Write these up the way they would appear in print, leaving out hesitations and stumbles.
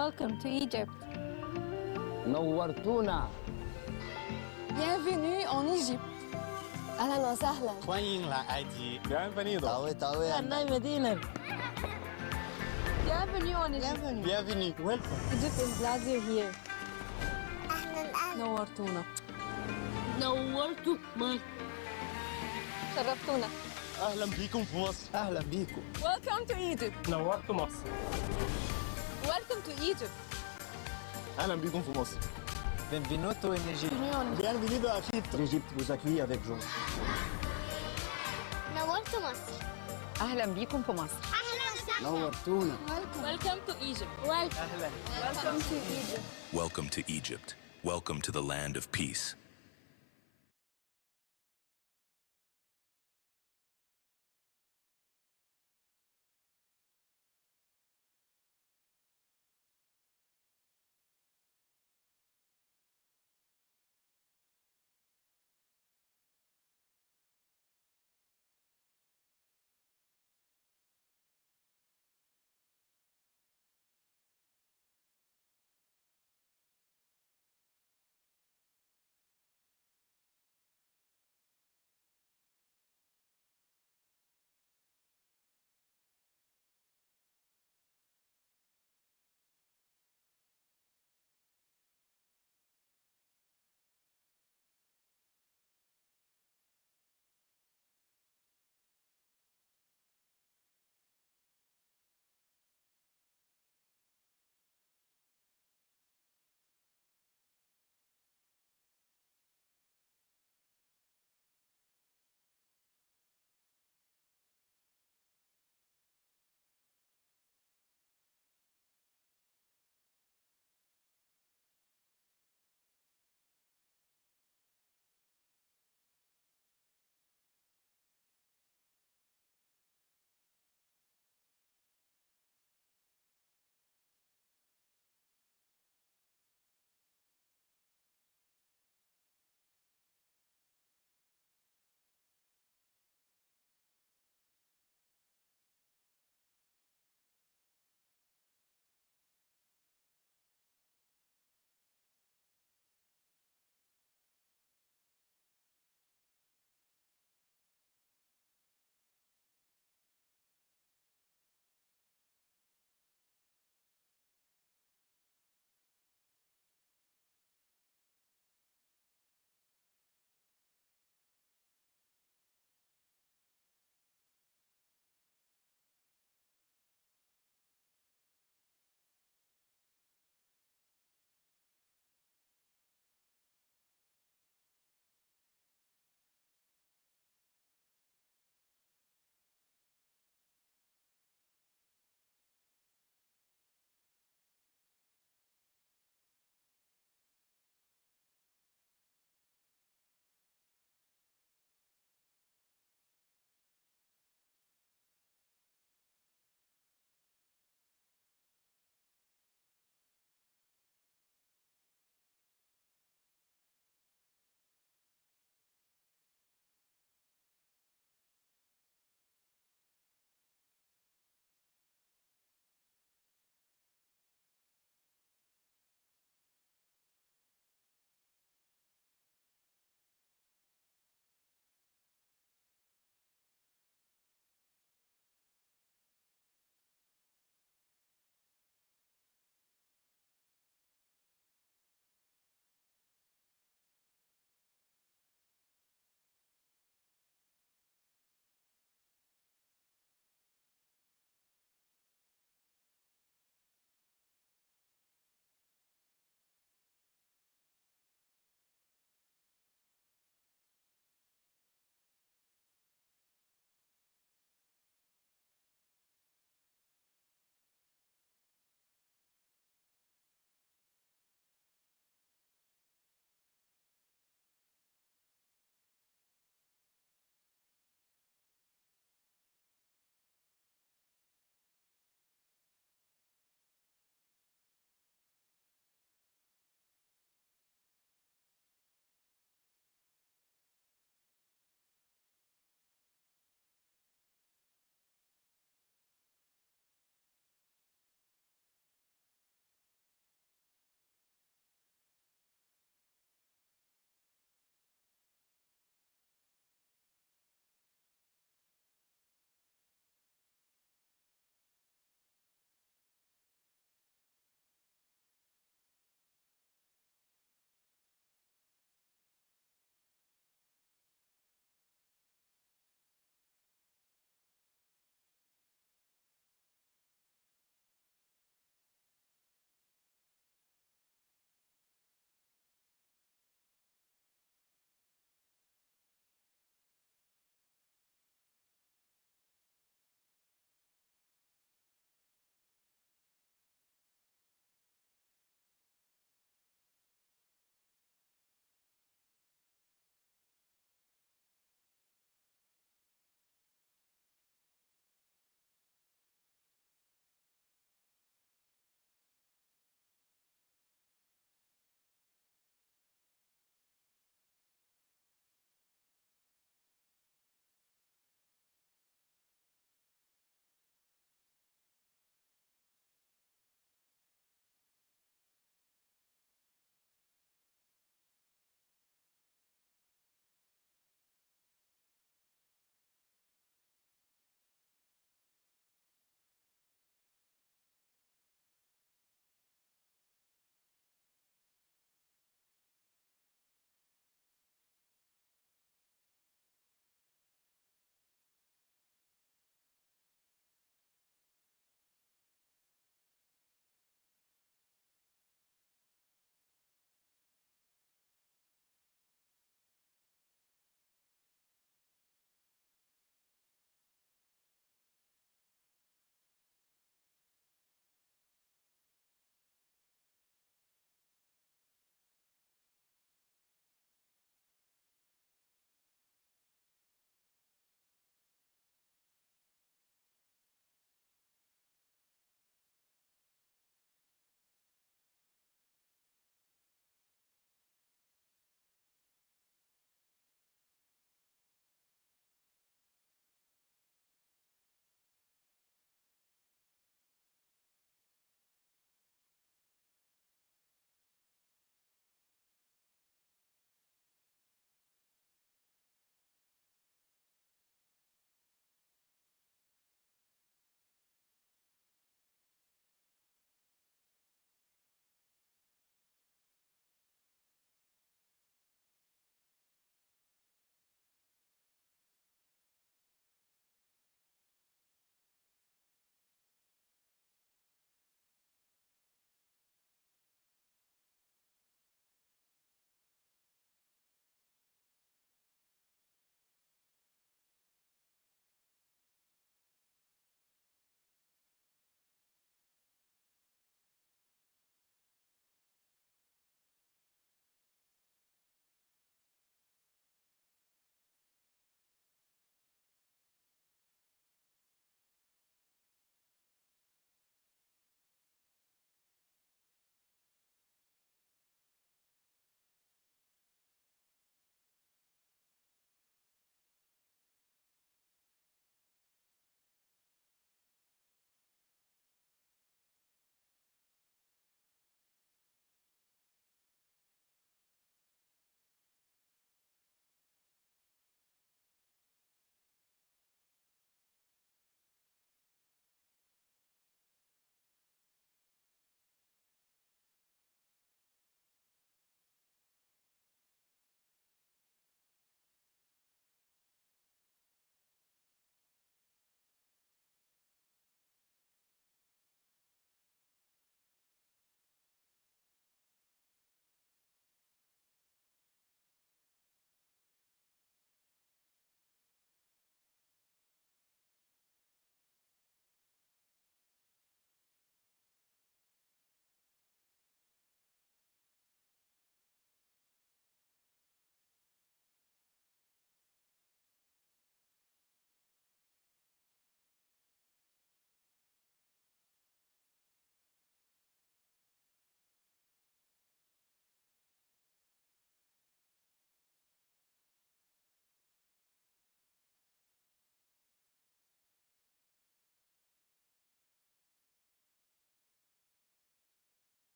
Welcome to Egypt. نورتونا. Bienvenue en Égypte. أهلا وسهلا. 欢迎来埃及 Bienvenido. أنا مدينة. Bienvenue en Égypte. Bienvenue. Welcome. Egypt is glad you're here. أهلا نورتونا. نورتوا مصر. شرفتونا. اهلا بيكم في مصر. أهلا بيكم. Welcome to Egypt. نورت مصر. Welcome to Egypt. اهلا بيكم في مصر. Benvenuto in Egypt. Bienvenue à Egipto. L'Égypte vous accueille avec joie. نورت مصر. أهلا بيكم في مصر. أهلا وسهلا. نورتونا. Welcome to Egypt. Welcome to Egypt. Welcome to Egypt. Welcome to the land of peace.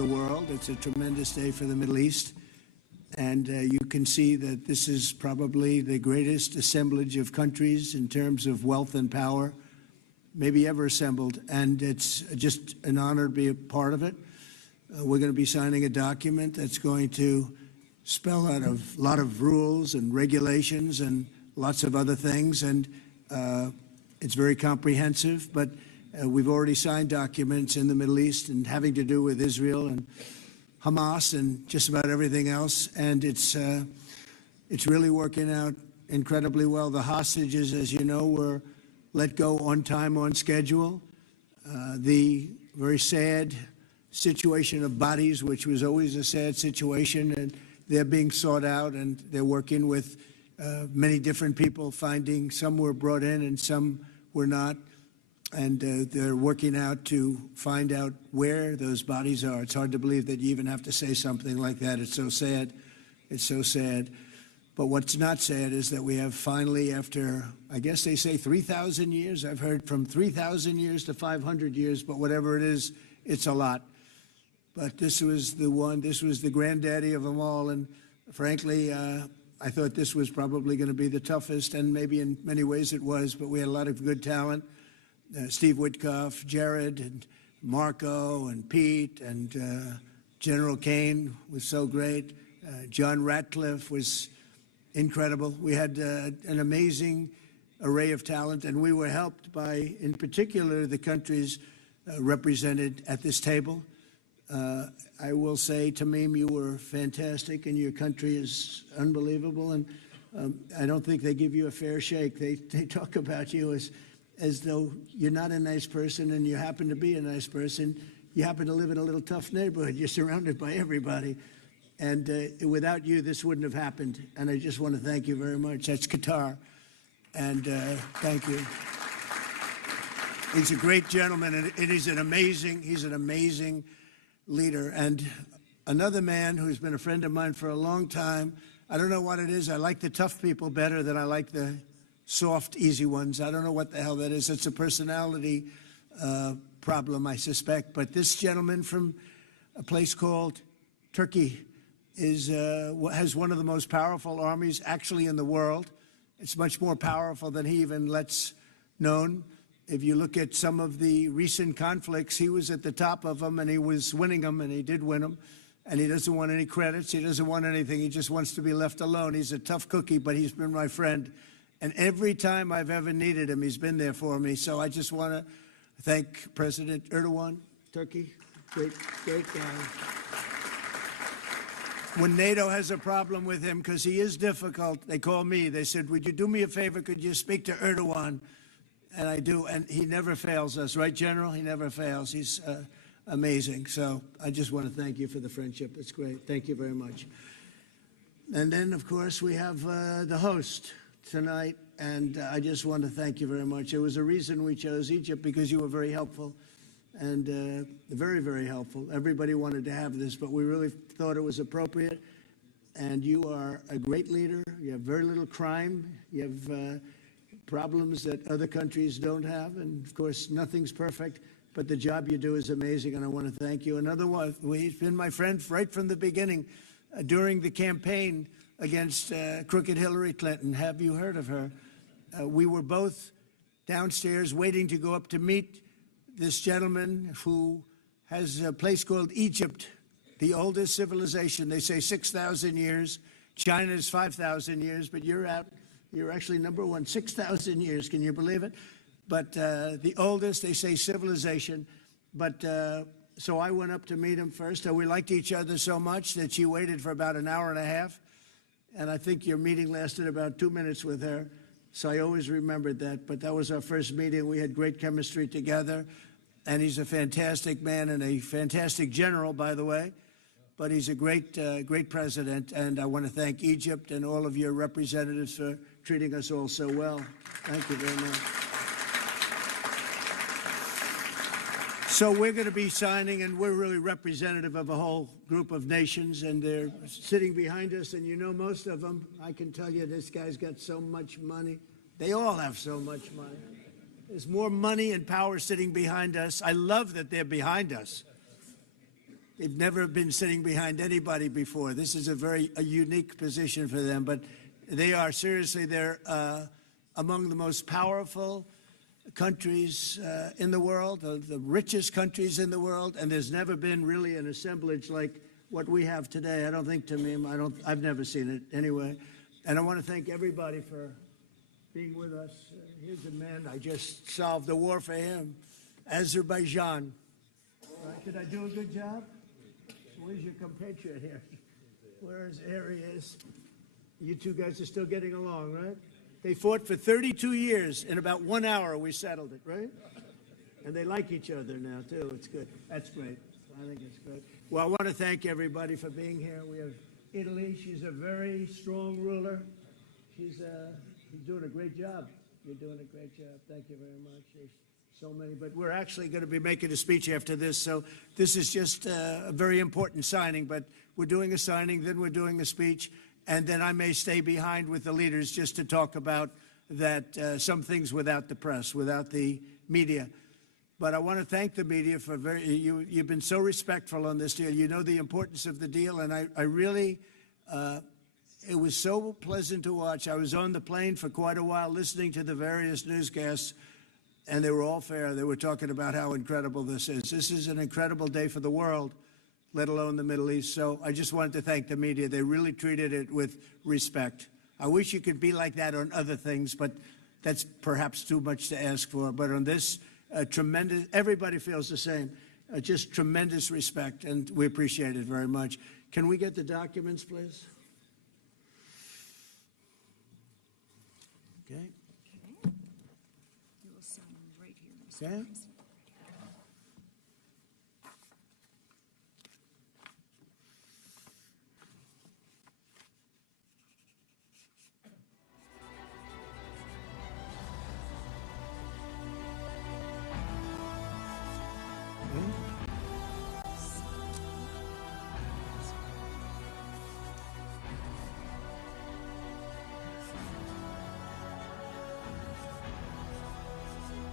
the world. It's a tremendous day for the Middle East. And you can see that this is probably the greatest assemblage of countries in terms of wealth and power maybe ever assembled. And it's just an honor to be a part of it. We're going to be signing a document that's going to spell out a lot of rules and regulations and lots of other things. And it's very comprehensive, but we've already signed documents in the Middle East and having to do with Israel and Hamas and just about everything else, and it's really working out incredibly well. The hostages, as you know, were let go on time, on schedule. The very sad situation of bodies, which was always a sad situation, and they're being sought out, and they're working with many different people, finding some were brought in and some were not. And they're working out to find out where those bodies are. It's hard to believe that you even have to say something like that. It's so sad. It's so sad. But what's not sad is that we have finally, after, I guess they say 3,000 years, I've heard from 3,000 years to 500 years, but whatever it is, it's a lot. But this was the one, this was the granddaddy of them all. And frankly, I thought this was probably going to be the toughest, and maybe in many ways it was, but we had a lot of good talent. Steve Witkoff, Jared, and Marco, and Pete, and General Kane was so great. John Ratcliffe was incredible. We had an amazing array of talent, and we were helped by, in particular, the countries represented at this table. I will say, Tamim, you were fantastic, and your country is unbelievable, and I don't think they give you a fair shake. They talk about you as though you're not a nice person, and you happen to be a nice person. You happen to live in a little tough neighborhood. You're surrounded by everybody. And without you, this wouldn't have happened. And I just want to thank you very much. That's Qatar. And thank you. He's a great gentleman, and he's an amazing leader. And another man who's been a friend of mine for a long time. I don't know what it is. I like the tough people better than I like the soft, easy ones. I don't know what the hell that is. It's a personality problem, I suspect. But this gentleman from a place called Turkey has one of the most powerful armies actually in the world. It's much more powerful than he even lets known. If you look at some of the recent conflicts, he was at the top of them, and he was winning them, and he did win them. And he doesn't want any credits. He doesn't want anything. He just wants to be left alone. He's a tough cookie, but he's been my friend. And every time I've ever needed him, he's been there for me. So I just want to thank President Erdogan, Turkey, great guy. When NATO has a problem with him, because he is difficult, they call me. They said, would you do me a favor? Could you speak to Erdogan? And I do, and he never fails us. Right, General? He never fails. He's amazing. So I just want to thank you for the friendship. It's great. Thank you very much. And then, of course, we have the host tonight, and I just want to thank you very much. There was a reason we chose Egypt, because you were very helpful, and very, very helpful. Everybody wanted to have this, but we really thought it was appropriate, and you are a great leader. You have very little crime. You have problems that other countries don't have, and of course, nothing's perfect, but the job you do is amazing, and I want to thank you. Another one, he's been my friend right from the beginning. During the campaign against crooked Hillary Clinton. Have you heard of her? We were both downstairs waiting to go up to meet this gentleman who has a place called Egypt, the oldest civilization. They say 6,000 years. China's 5,000 years, but you're actually number one, 6,000 years. Can you believe it? But the oldest, they say, civilization. But so I went up to meet him first. We liked each other so much that she waited for about an hour and a half. And I think your meeting lasted about 2 minutes with her. So I always remembered that. But that was our first meeting. We had great chemistry together. And he's a fantastic man and a fantastic general, by the way. But he's a great president. And I want to thank Egypt and all of your representatives for treating us all so well. Thank you very much. So we're going to be signing, and we're really representative of a whole group of nations, and they're sitting behind us, and you know most of them. I can tell you this guy's got so much money. They all have so much money. There's more money and power sitting behind us. I love that they're behind us. They've never been sitting behind anybody before. This is a unique position for them, but they are seriously, they're among the most powerful countries in the world, the richest countries in the world, and there's never been really an assemblage like what we have today. I don't think, Tamim, I've never seen it anyway. And I want to thank everybody for being with us. Here's a man, I just solved the war for him, Azerbaijan. Right, did I do a good job? Where's your compatriot here? Here he is. You two guys are still getting along, right? They fought for 32 years. In about 1 hour, we settled it, right? And they like each other now, too. It's good. That's great. I think it's great. Well, I want to thank everybody for being here. We have Italy. She's a very strong ruler. She's doing a great job. You're doing a great job. Thank you very much. There's so many, but we're actually going to be making a speech after this, so this is just a very important signing, but we're doing a signing, then we're doing a speech, and then I may stay behind with the leaders just to talk about that, some things without the press, without the media. But I want to thank the media for you've been so respectful on this deal. You know the importance of the deal, and I really, it was so pleasant to watch. I was on the plane for quite a while listening to the various newscasts, and they were all fair. They were talking about how incredible this is. This is an incredible day for the world, let alone the Middle East. So I just wanted to thank the media. They really treated it with respect. I wish you could be like that on other things, but that's perhaps too much to ask for. But on this, tremendous, everybody feels the same. Just tremendous respect, and we appreciate it very much. Can we get the documents, please? Okay. You will sign right here, Mr. Okay. President.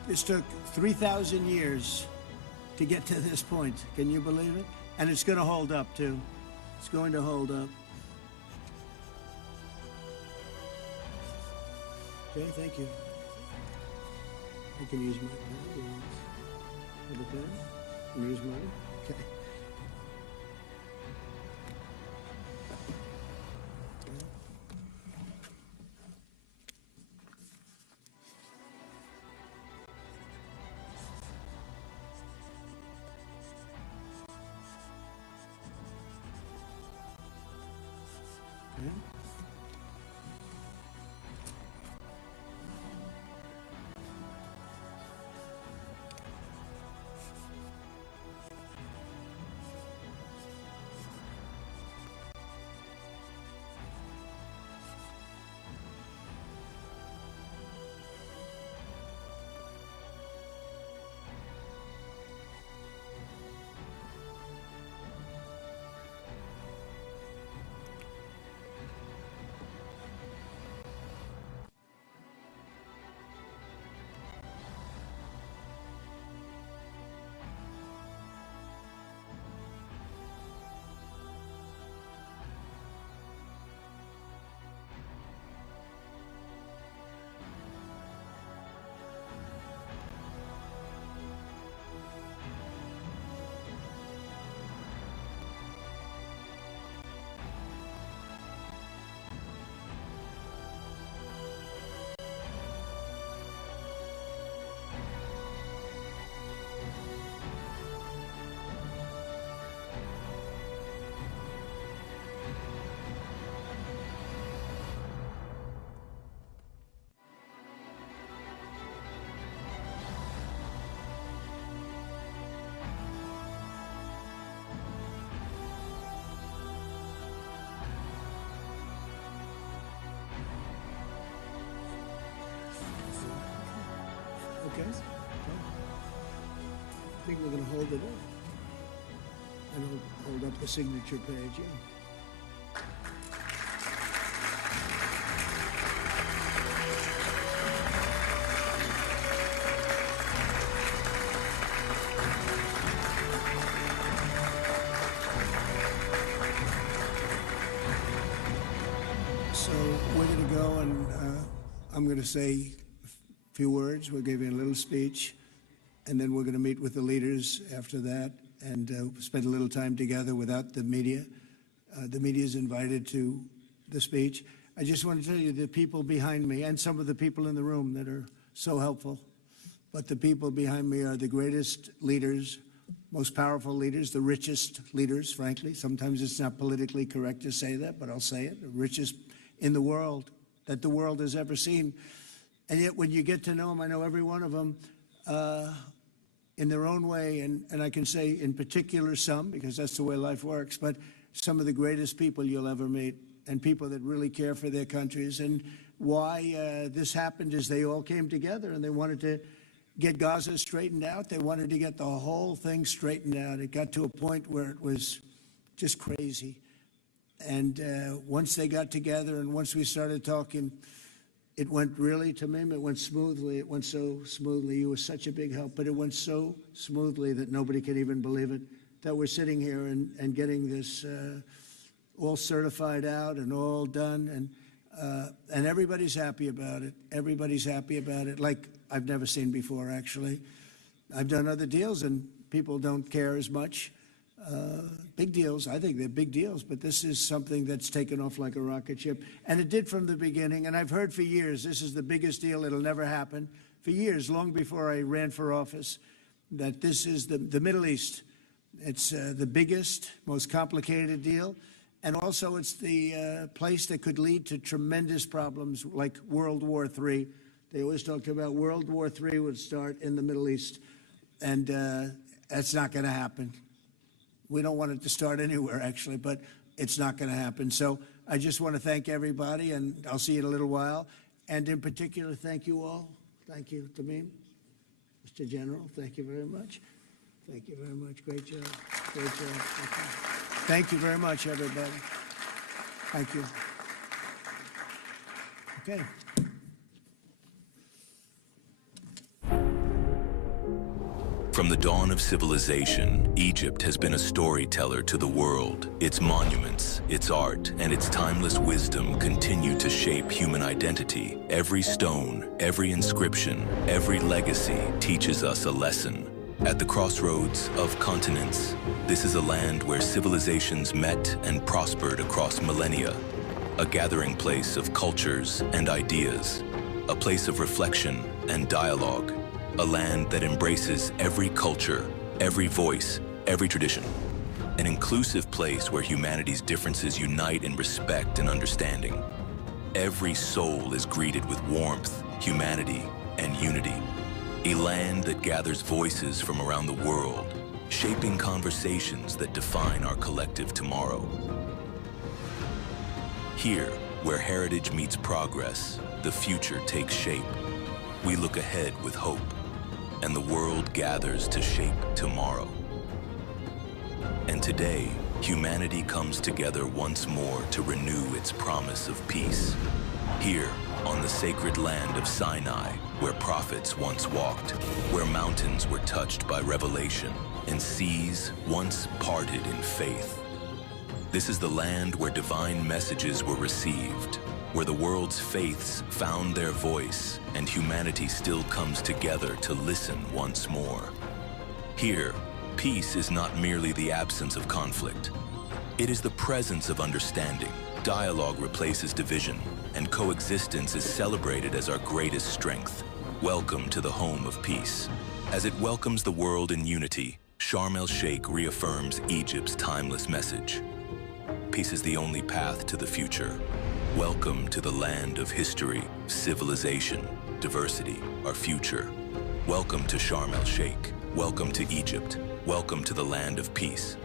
This took 3,000 years to get to this point. Can you believe it? And it's going to hold up, too. It's going to hold up. Okay, thank you. I can use my pen. Have a pen? Can you use mine? Okay. Okay. I think we're going to hold it up. And I'll hold up the signature page, yeah. everyone. I'm going to say a few words. We'll give you a little speech, and then we're going to meet with the leaders after that and spend a little time together without the media. The media is invited to the speech. I just want to tell you the people behind me and some of the people in the room that are so helpful, but the people behind me are the greatest leaders, most powerful leaders, the richest leaders, frankly. Sometimes it's not politically correct to say that, but I'll say it, the richest in the world that the world has ever seen. And yet when you get to know them, I know every one of them in their own way, and I can say in particular some, because that's the way life works, but some of the greatest people you'll ever meet, and people that really care for their countries. And why this happened is they all came together and they wanted to get Gaza straightened out. They wanted to get the whole thing straightened out. It got to a point where it was just crazy. And once they got together and once we started talking, it went really, Tamim, it went smoothly. It went so smoothly. You were such a big help, but it went so smoothly that nobody can even believe it, that we're sitting here and getting this all certified out and all done. And everybody's happy about it. Everybody's happy about it, like I've never seen before, actually. I've done other deals and people don't care as much. Big deals, I think they're big deals, but this is something that's taken off like a rocket ship. And it did from the beginning, and I've heard for years, this is the biggest deal, it'll never happen. For years, long before I ran for office, that this is the Middle East. It's the biggest, most complicated deal. And also it's the place that could lead to tremendous problems like World War III. They always talked about World War III would start in the Middle East. And that's not going to happen. We don't want it to start anywhere, actually, but it's not going to happen. So I just want to thank everybody, and I'll see you in a little while. And in particular, thank you all. Thank you, Tamim. Mr. General, thank you very much. Thank you very much. Great job. Great job. Thank you very much, everybody. Thank you. Okay. From the dawn of civilization, Egypt has been a storyteller to the world. Its monuments, its art, and its timeless wisdom continue to shape human identity. Every stone, every inscription, every legacy teaches us a lesson. At the crossroads of continents, this is a land where civilizations met and prospered across millennia, a gathering place of cultures and ideas, a place of reflection and dialogue, a land that embraces every culture, every voice, every tradition, an inclusive place where humanity's differences unite in respect and understanding. Every soul is greeted with warmth, humanity, and unity. A land that gathers voices from around the world, shaping conversations that define our collective tomorrow. Here, where heritage meets progress, the future takes shape. We look ahead with hope, and the world gathers to shape tomorrow. And today, humanity comes together once more to renew its promise of peace. Here, on the sacred land of Sinai, where prophets once walked, where mountains were touched by revelation, and seas once parted in faith. This is the land where divine messages were received, where the world's faiths found their voice, and humanity still comes together to listen once more. Here, peace is not merely the absence of conflict. It is the presence of understanding. Dialogue replaces division, and coexistence is celebrated as our greatest strength. Welcome to the home of peace. As it welcomes the world in unity, Sharm El Sheikh reaffirms Egypt's timeless message. Peace is the only path to the future. Welcome to the land of history, civilization, diversity, our future. Welcome to Sharm El Sheikh. Welcome to Egypt. Welcome to the land of peace.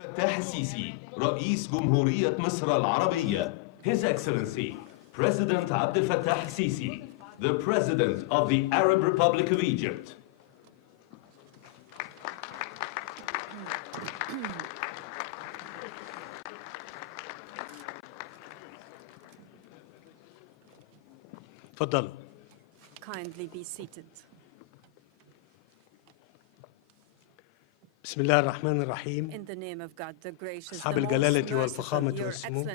فتاح السيسي رئيس جمهورية مصر العربية. His Excellency President Abdel Fattah Al-Sisi, the President of the Arab Republic of Egypt. تفضلوا. Kindly be seated. بسم الله الرحمن الرحيم. In the name of God, the gracious, أصحاب the most الجلالة والفخامة merciful, والسمو.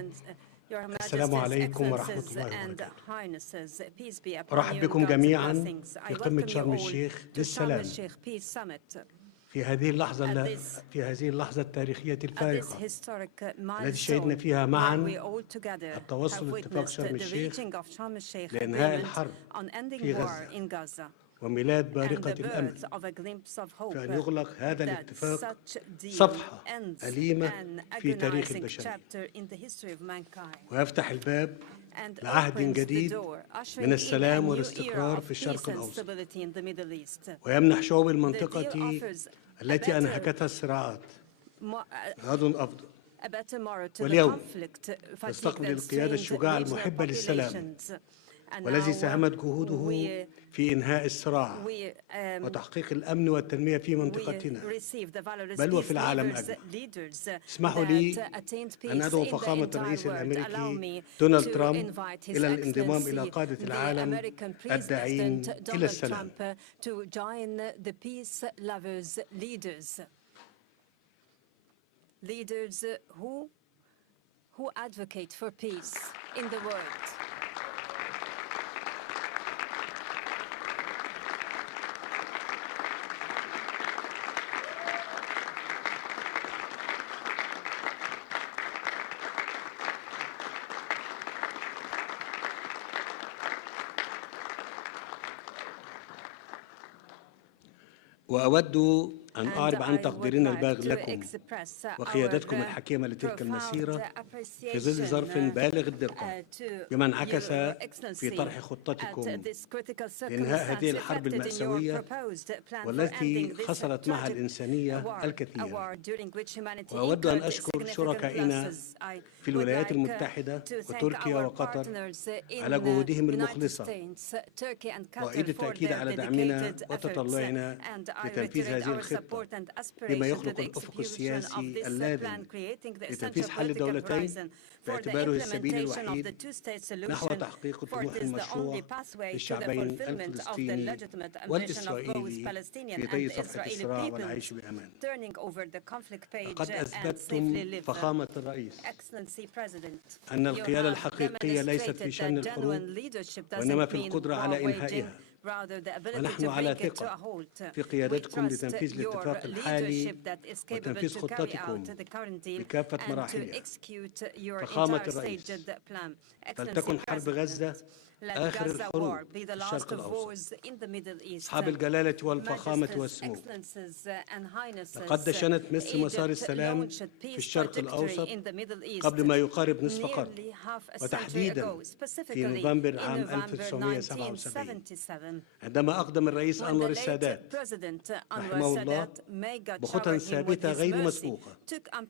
Your السلام Majesty's عليكم ورحمة Excellencies الله and وبركاته. Highnesses, peace be upon أرحب you and بكم God's جميعاً blessings. I في قمة welcome you شرم all الشيخ to Sharm للسلام. El Sheikh Peace Summit. في هذه اللحظة التاريخية الفارقة التي شهدنا فيها معا التوصل لاتفاق شرم الشيخ لإنهاء الحرب في غزة وميلاد بارقة الأمل فأن يغلق هذا الاتفاق صفحة أليمة في تاريخ البشرية ويفتح الباب لعهد جديد من السلام والاستقرار في الشرق الأوسط ويمنح شعوب المنطقة التي أنهكتها الصراعات غد أفضل. واليوم نستقبل القيادة الشجاعة المحبة للسلام والذي ساهمت جهوده في إنهاء الصراع وتحقيق الأمن والتنمية في منطقتنا بل وفي العالم أجمع. اسمحوا لي أن أدعو فخامة الرئيس الأمريكي دونالد ترامب إلى الانضمام إلى قادة العالم الداعين إلى السلام. Leaders who advocate for peace in the world. وأود أن أعرب عن تقديرنا البالغ لكم وقيادتكم الحكيمة لتلك المسيرة في ظل ظرف بالغ الدقة بما انعكس في طرح خطتكم لإنهاء هذه الحرب المأساوية والتي خسرت معها الإنسانية الكثير. وأود أن أشكر شركائنا في الولايات المتحدة وتركيا وقطر على جهودهم المخلصة وأعيد التأكيد على دعمنا وتطلعنا لتنفيذ هذه الخطة بما يخلق الأفق السياسي اللازم لتنفيذ حل الدولتين باعتباره السبيل الوحيد نحو تحقيق الطموح المشروع للشعبين الفلسطيني والإسرائيلي في طي صفحة الصراع والعيش بأمان. لقد أثبتتم فخامة الرئيس أن القيادة الحقيقية ليست في شأن الحروب وإنما في القدرة على إنهائها ونحن على ثقة في قيادتكم لتنفيذ الاتفاق الحالي وتنفيذ خطتكم بكافة مراحلها. فخامة الرئيس، فلتكن حرب غزة آخر الحروب في الشرق الأوسط. أصحاب الجلالة والفخامة والسمو، لقد دشنت مصر مسار السلام في الشرق الأوسط قبل ما يقارب نصف قرن وتحديدا في نوفمبر عام 1977 عندما أقدم الرئيس أنور السادات رحمه الله بخطى ثابتة غير مسبوقة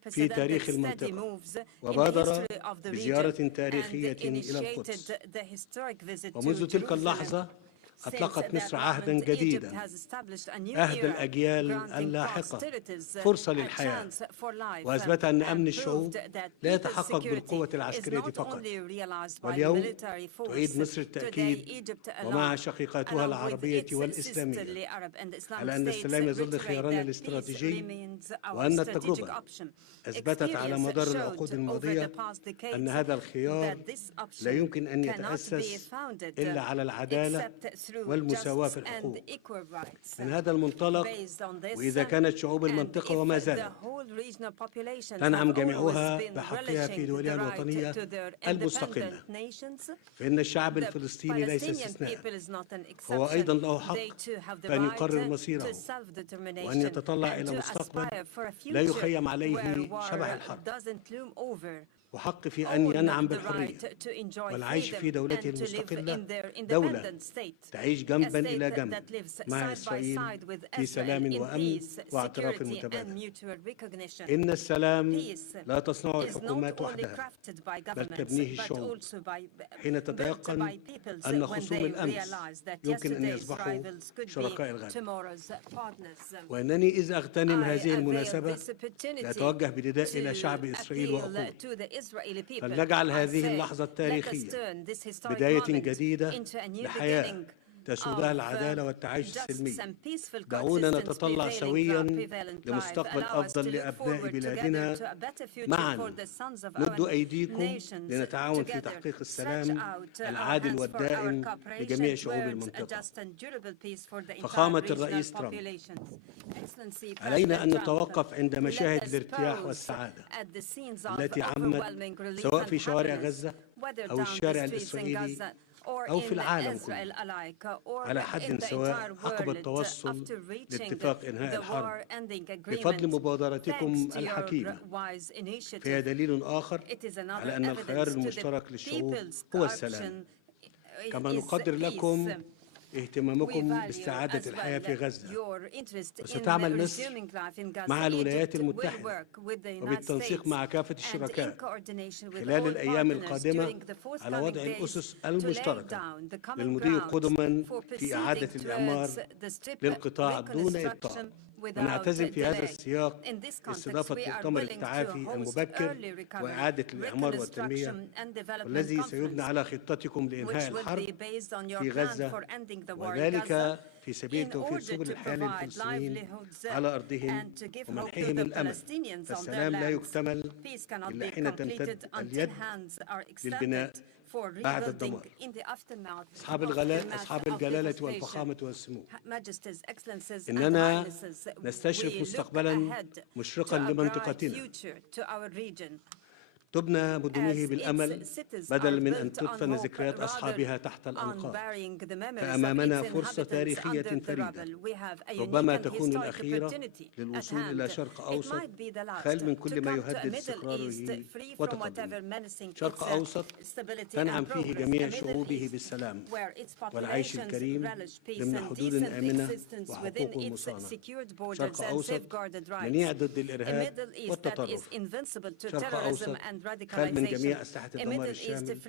في تاريخ المنطقة وبادر بزيارة تاريخية إلى القدس. ومنذ تلك اللحظة أطلقت مصر عهدا جديدا عهد الأجيال اللاحقة فرصة للحياة وأثبت أن أمن الشعوب لا يتحقق بالقوة العسكرية فقط. واليوم تعيد مصر التأكيد ومع شقيقاتها العربية والإسلامية على أن السلام يظل خيارنا الاستراتيجي وأن التجربة أثبتت على مدار العقود الماضية أن هذا الخيار لا يمكن أن يتأسس إلا على العدالة والمساواة في الحقوق. من هذا المنطلق وإذا كانت شعوب المنطقة وما زالت تنعم جميعها بحقها في دولها الوطنية المستقلة، فإن الشعب الفلسطيني ليس استثناء، هو أيضا له حق أن يقرر مصيره وأن يتطلع إلى مستقبل لا يخيم عليه شبح الحرب. وحق في أن ينعم بالحرية والعيش في دولته المستقلة، دولة تعيش جنبا إلى جنب مع إسرائيل في سلام وأمن واعتراف متبادل. إن السلام لا تصنعه الحكومات وحدها بل تبنيه الشعوب. حين تتيقن أن خصوم الأمس يمكن أن يصبحوا شركاء الغد. وأنني إذ أغتنم هذه المناسبة لأتوجه بنداء إلى شعب إسرائيل وأقول: فلنجعل هذه اللحظة التاريخية بداية جديدة لحياة تسودها العدالة والتعايش السلمي. دعونا نتطلع سويا لمستقبل أفضل لأبناء بلادنا. معا مدوا أيديكم لنتعاون في تحقيق السلام العادل والدائم لجميع شعوب المنطقة. فخامة الرئيس ترامب، علينا أن نتوقف عند مشاهد الارتياح والسعادة التي عمت سواء في شوارع غزة أو الشارع الإسرائيلي أو في العالم كله على حد سواء عقب التوصل لاتفاق إنهاء الحرب بفضل مبادرتكم الحكيمة. فهي دليل آخر على أن الخيار المشترك للشعوب هو السلام. كما نقدر لكم اهتمامكم باستعادة الحياة في غزة، وستعمل مصر مع الولايات المتحدة وبالتنسيق مع كافة الشركاء خلال الأيام القادمة على وضع الأسس المشتركة للمضي قدما في إعادة الإعمار للقطاع دون إبطاء. ونعتزم في هذا السياق استضافة مؤتمر التعافي المبكر وإعادة الإعمار والتنمية، والذي سيبنى على خطتكم لإنهاء الحرب في غزة، وذلك في سبيل توفير سبل الحياة للفلسطينيين على أرضهم ومنحهم الأمل. فالسلام لا يكتمل إلا حين تمتد اليد للبناء بعد الدمار. أصحاب الجلالة والفخامة والسمو، إننا نستشرف مستقبلا مشرقا لمنطقتنا تبنى مدنه بالأمل بدلا من أن تدفن ذكريات أصحابها تحت الأنقاض. فأمامنا فرصة تاريخية فريدة ربما تكون الأخيرة للوصول إلى شرق أوسط خال من كل ما يهدد استقراره وتقدمه. شرق أوسط تنعم فيه جميع شعوبه بالسلام والعيش الكريم ضمن حدود آمنة وحقوق مصانة. شرق أوسط منيع ضد الإرهاب والتطرف. شرق أوسط خال من جميع أسلحة الدمار الشامل.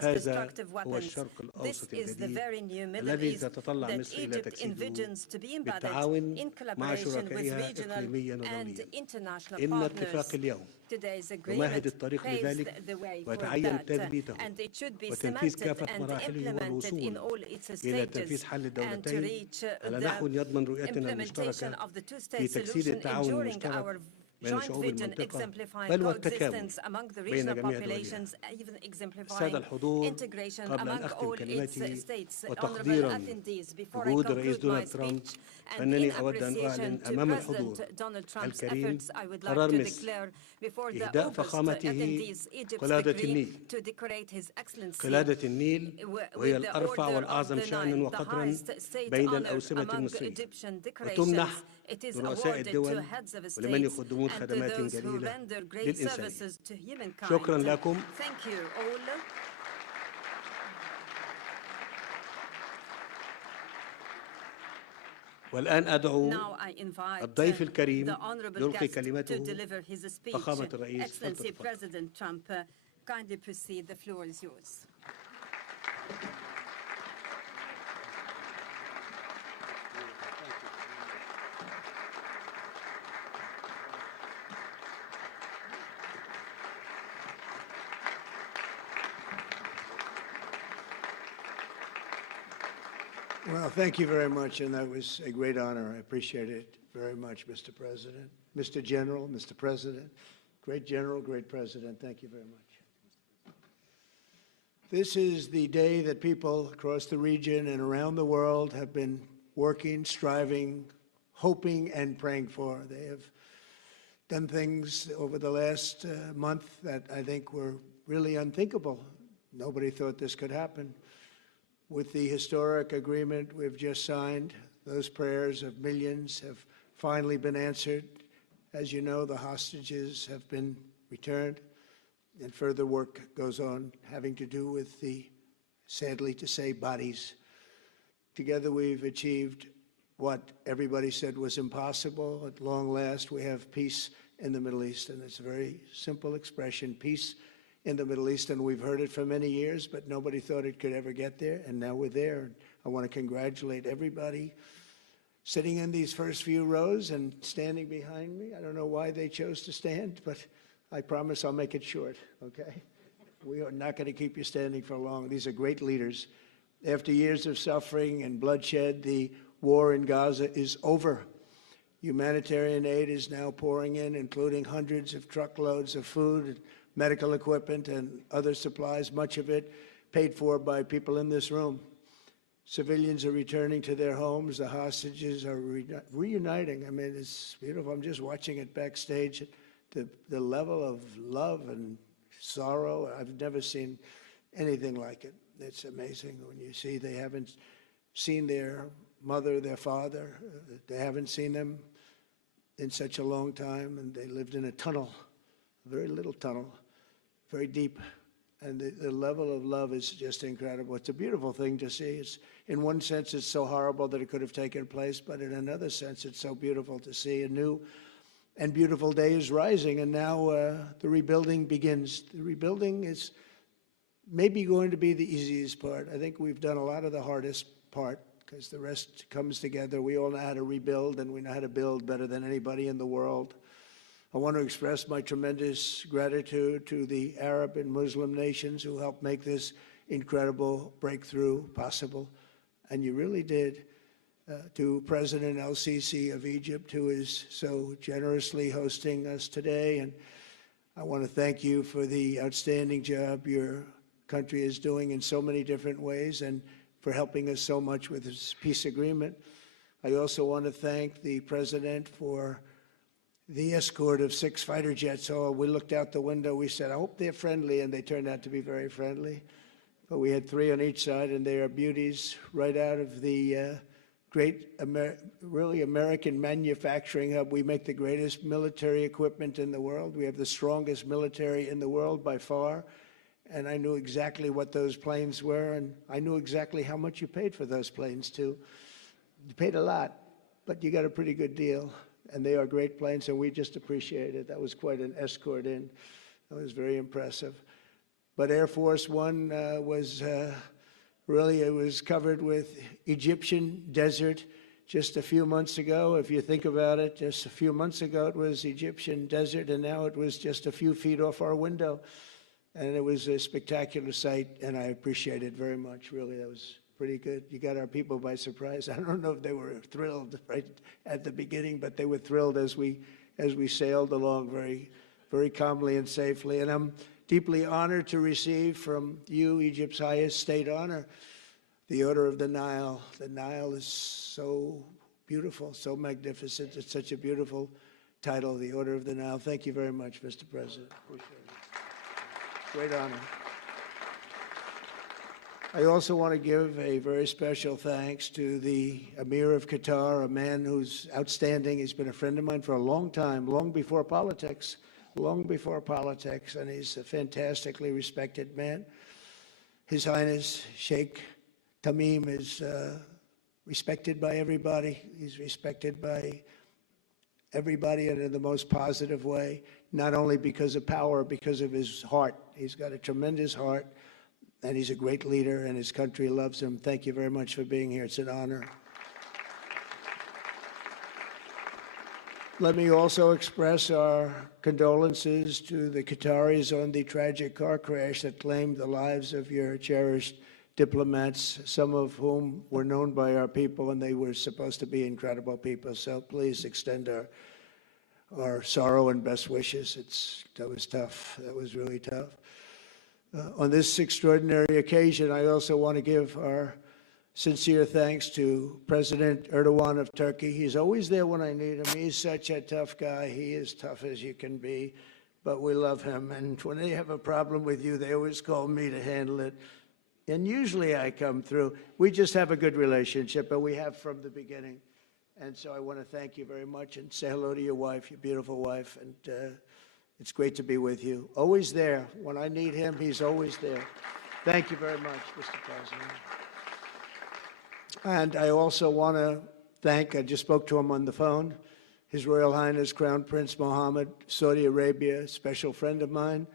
هذا هو الشرق الأوسط الجديد الذي تتطلع مصر إلى تجسيده بالتعاون مع شركائها إقليميا ودوليا. إن اتفاق اليوم يمهد الطريق لذلك ويتعين تثبيته وتنفيذ كافة مراحله والوصول إلى تنفيذ حل الدولتين على نحو يضمن رؤيتنا المشتركة في تجسيد التعاون المشترك بين شعوب المنطقة بل والتكامل بين جميع دولها. السادة الحضور، قبل أن أختم كلمتي وتقديرا لجهود الرئيس دونالد ترامب، فإنني أود أن أعلن أمام الحضور الكريم قرار مصر إهداء فخامته قلادة النيل. قلادة النيل وهي الأرفع والأعظم شأنا وقدرا بين الأوسمة المصرية، وتمنح لرؤساء الدول ولمن يقدمون خدمات جليلة للإنسانية. شكرا لكم. والآن أدعو الضيف الكريم يلقي كلمته. فخامة الرئيس Well, thank you very much, and that was a great honor. I appreciate it very much, Mr. President. Mr. General, Mr. President, great General, great President, thank you very much. This is the day that people across the region and around the world have been working, striving, hoping, and praying for. They have done things over the last month that I think were really unthinkable. Nobody thought this could happen. With the historic agreement we've just signed, those prayers of millions have finally been answered. As you know, the hostages have been returned. and further work goes on having to do with the, sadly to say, bodies. Together we've achieved what everybody said was impossible. At long last, we have peace in the Middle East, and it's a very simple expression, peace in the Middle East, and we've heard it for many years, but nobody thought it could ever get there, and now we're there. And I want to congratulate everybody sitting in these first few rows and standing behind me. I don't know why they chose to stand, but I promise I'll make it short, okay? We are not going to keep you standing for long. These are great leaders. After years of suffering and bloodshed, the war in Gaza is over. Humanitarian aid is now pouring in, including hundreds of truckloads of food, medical equipment, and other supplies, much of it paid for by people in this room. Civilians are returning to their homes. The hostages are reuniting. I mean, it's beautiful. I'm just watching it backstage. The level of love and sorrow, I've never seen anything like it. It's amazing when you see they haven't seen their mother, their father. They haven't seen them in such a long time, and they lived in a tunnel, a very little tunnel, very deep. And the level of love is just incredible. It's a beautiful thing to see. It's, in one sense, it's so horrible that it could have taken place, but in another sense, it's so beautiful to see. A new and beautiful day is rising, and now the rebuilding begins. The rebuilding is maybe going to be the easiest part. I think we've done a lot of the hardest part, because the rest comes together. We all know how to rebuild, and we know how to build better than anybody in the world. I want to express my tremendous gratitude to the Arab and Muslim nations who helped make this incredible breakthrough possible. And you really did. To President Al-Sisi of Egypt, who is so generously hosting us today. And I want to thank you for the outstanding job your country is doing in so many different ways, and for helping us so much with this peace agreement. I also want to thank the President for the escort of 6 fighter jets. Oh, we looked out the window, we said, I hope they're friendly, and they turned out to be very friendly. But we had 3 on each side, and they are beauties right out of the great, really American manufacturing hub. We make the greatest military equipment in the world. We have the strongest military in the world by far. And I knew exactly what those planes were, and I knew exactly how much you paid for those planes, too. You paid a lot, but you got a pretty good deal. And they are great planes, and we just appreciate it. That was quite an escort in. That was very impressive. But Air Force One was really, it was covered with Egyptian desert just a few months ago. If you think about it, just a few months ago it was Egyptian desert, and now it was just a few feet off our window. And it was a spectacular sight, and I appreciate it very much. Really, that was pretty good. You got our people by surprise. I don't know if they were thrilled right at the beginning, but they were thrilled as we sailed along very, very calmly and safely. And I'm deeply honored to receive from you, Egypt's highest state honor, the Order of the Nile. The Nile is so beautiful, so magnificent. It's such a beautiful title, the Order of the Nile. Thank you very much, Mr. President. Appreciate it. Great honor. I also want to give a very special thanks to the Emir of Qatar, a man who's outstanding. He's been a friend of mine for a long time, long before politics, and he's a fantastically respected man. His Highness Sheikh Tamim is respected by everybody. He's respected by everybody and in the most positive way, not only because of power, because of his heart. He's got a tremendous heart, and he's a great leader, and his country loves him. Thank you very much for being here. It's an honor. Let me also express our condolences to the Qataris on the tragic car crash that claimed the lives of your cherished diplomats, some of whom were known by our people, and they were supposed to be incredible people. So please extend our sorrow and best wishes. That was tough. That was really tough. On this extraordinary occasion, I also want to give our sincere thanks to President Erdogan of Turkey. He's always there when I need him. He's such a tough guy. He is tough as you can be, but we love him. And when they have a problem with you, they always call me to handle it. And usually I come through. We just have a good relationship, and we have from the beginning. And so I want to thank you very much and say hello to your wife, your beautiful wife. And It's great to be with you. Always there. When I need him, he's always there. Thank you very much, Mr. President. And I also want to thank, I just spoke to him on the phone, His Royal Highness Crown Prince Mohammed, Saudi Arabia, a special friend of mine.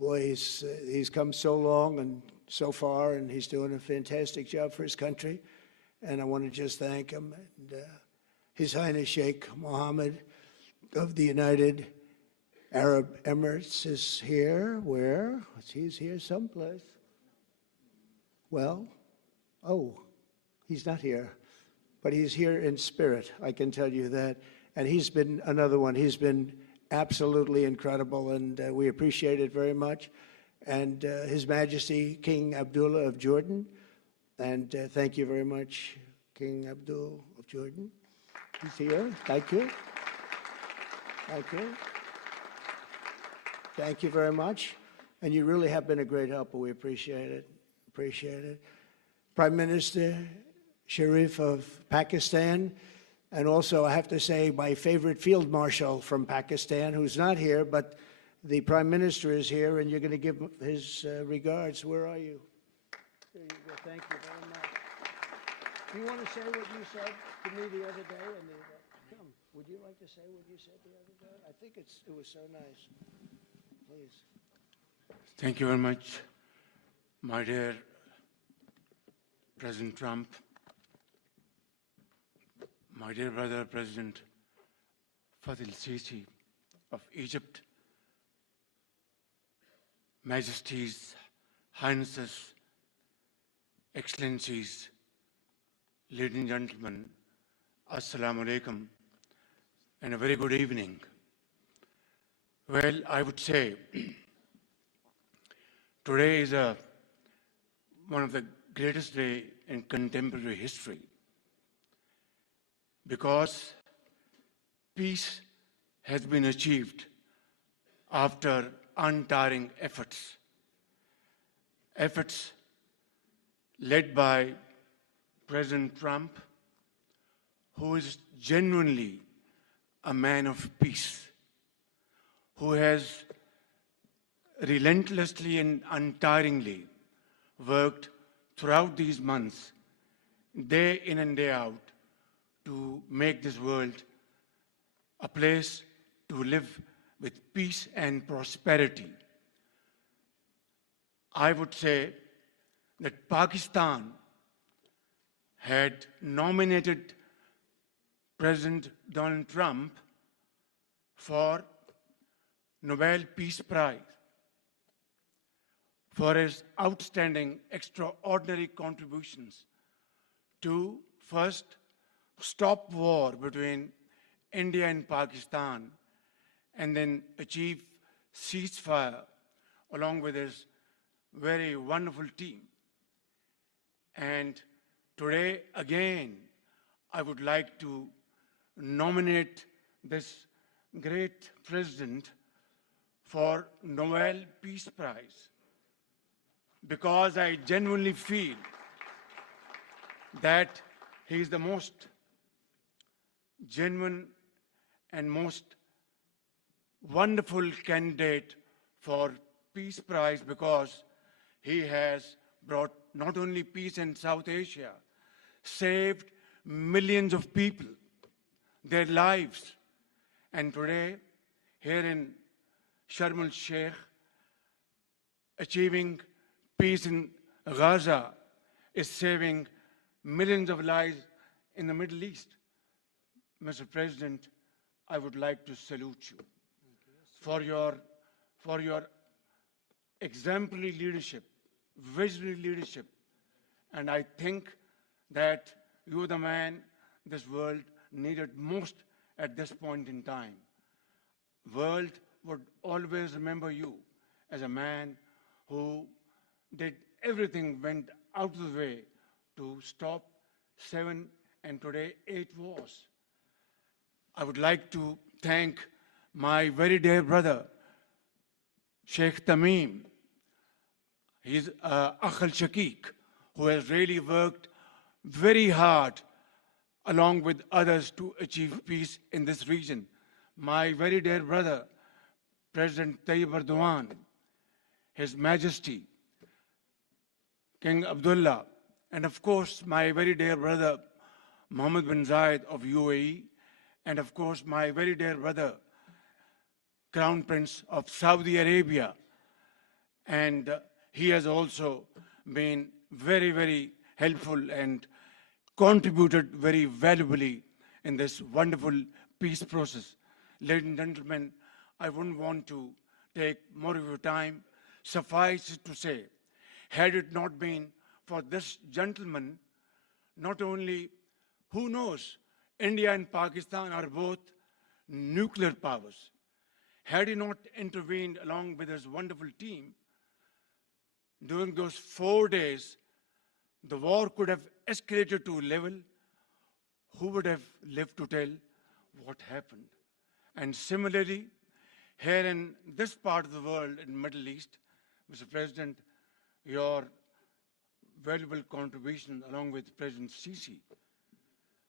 Boy, he's come so long and so far, and he's doing a fantastic job for his country. And I want to just thank him. And, His Highness Sheikh Mohammed of the United Arab Emirates is here. Where? He's here someplace. Well, oh, he's not here. But he's here in spirit, I can tell you that. And he's been another one. He's been absolutely incredible, and we appreciate it very much. And His Majesty King Abdullah of Jordan. And thank you very much, King Abdul of Jordan. He's here. Thank you. Thank you. Thank you very much. And you really have been a great helper. We appreciate it. Appreciate it. Prime Minister Sharif of Pakistan, and also I have to say my favorite field marshal from Pakistan, who's not here, but the Prime Minister is here, and you're going to give his regards. Where are you? There you go. Thank you very much. Do you want to say what you said to me the other day? Come, would you like to say what you said the other day? I think it was so nice. Please. Thank you very much, my dear President Trump, my dear brother, President Fattah Al-Sisi of Egypt, Majesties, Highnesses, Excellencies, ladies and gentlemen, Assalamu alaikum, and a very good evening. Well, I would say today is one of the greatest days in contemporary history, because peace has been achieved after untiring efforts led by President Trump, who is genuinely a man of peace, who has relentlessly and untiringly worked throughout these months, day in and day out, to make this world a place to live with peace and prosperity. I would say that Pakistan had nominated President Donald Trump for Nobel Peace Prize for his outstanding, extraordinary contributions to first stop war between India and Pakistan, and then achieve ceasefire along with his very wonderful team. And today, again, I would like to nominate this great president for Nobel Peace Prize, because I genuinely feel that he is the most genuine and most wonderful candidate for Peace Prize, because he has brought not only peace in South Asia, saved millions of people, their lives. And today, here in Sharm El Sheikh, achieving peace in Gaza is saving millions of lives in the Middle East. Mr. President, I would like to salute you for your exemplary leadership, visionary leadership. And I think that you're the man this world needed most at this point in time. World would always remember you as a man who did everything, went out of the way to stop 7 and today 8 wars. I would like to thank my very dear brother, Sheikh Tamim. He's Akh al-Shakik, who has really worked very hard along with others to achieve peace in this region. My very dear brother, President Tayyip Erdogan, His Majesty, King Abdullah, and of course, my very dear brother, Mohammed bin Zayed of UAE, and of course, my very dear brother, Crown Prince of Saudi Arabia. And he has also been very, very helpful and contributed very valuably in this wonderful peace process. Ladies and gentlemen, I wouldn't want to take more of your time. Suffice it to say, had it not been for this gentleman, not only, who knows, India and Pakistan are both nuclear powers. Had he not intervened along with his wonderful team, during those 4 days, the war could have escalated to a level. Who would have lived to tell what happened? And similarly, here in this part of the world, in the Middle East, Mr. President, your valuable contribution along with President Sisi,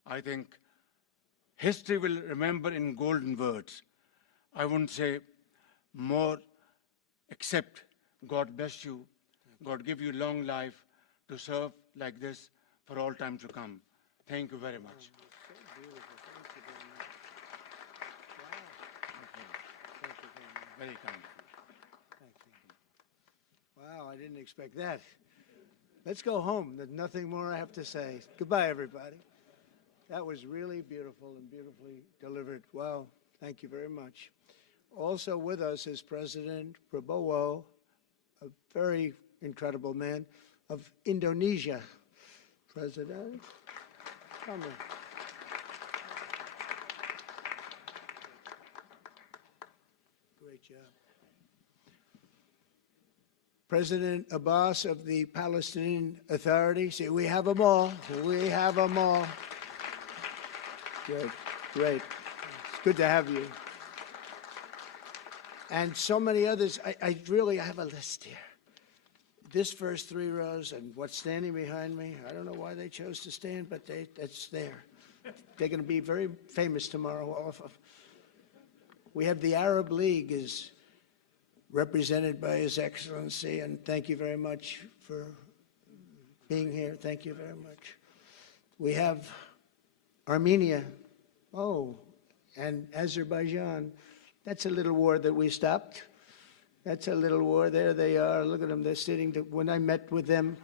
I think history will remember in golden words. I wouldn't say more, except God bless you, God give you long life to serve like this for all time to come. Thank you very much. Very kind. Wow, I didn't expect that. Let's go home. There's nothing more I have to say. Goodbye, everybody. That was really beautiful and beautifully delivered. Wow, thank you very much. Also with us is President Prabowo, a very incredible man, of Indonesia. President, come in. Great job. President Abbas of the Palestinian Authority. See, we have them all. We have them all. Good, great. It's good to have you. And so many others. I really have a list here. This first 3 rows and what's standing behind me, I don't know why they chose to stand, but that's there. They're going to be very famous tomorrow, all of them. We have the Arab League is represented by His Excellency, and thank you very much for being here. Thank you very much. We have Armenia, and Azerbaijan. That's a little war that we stopped. That's a little war. There they are. Look at them. They're sitting. When I met with them,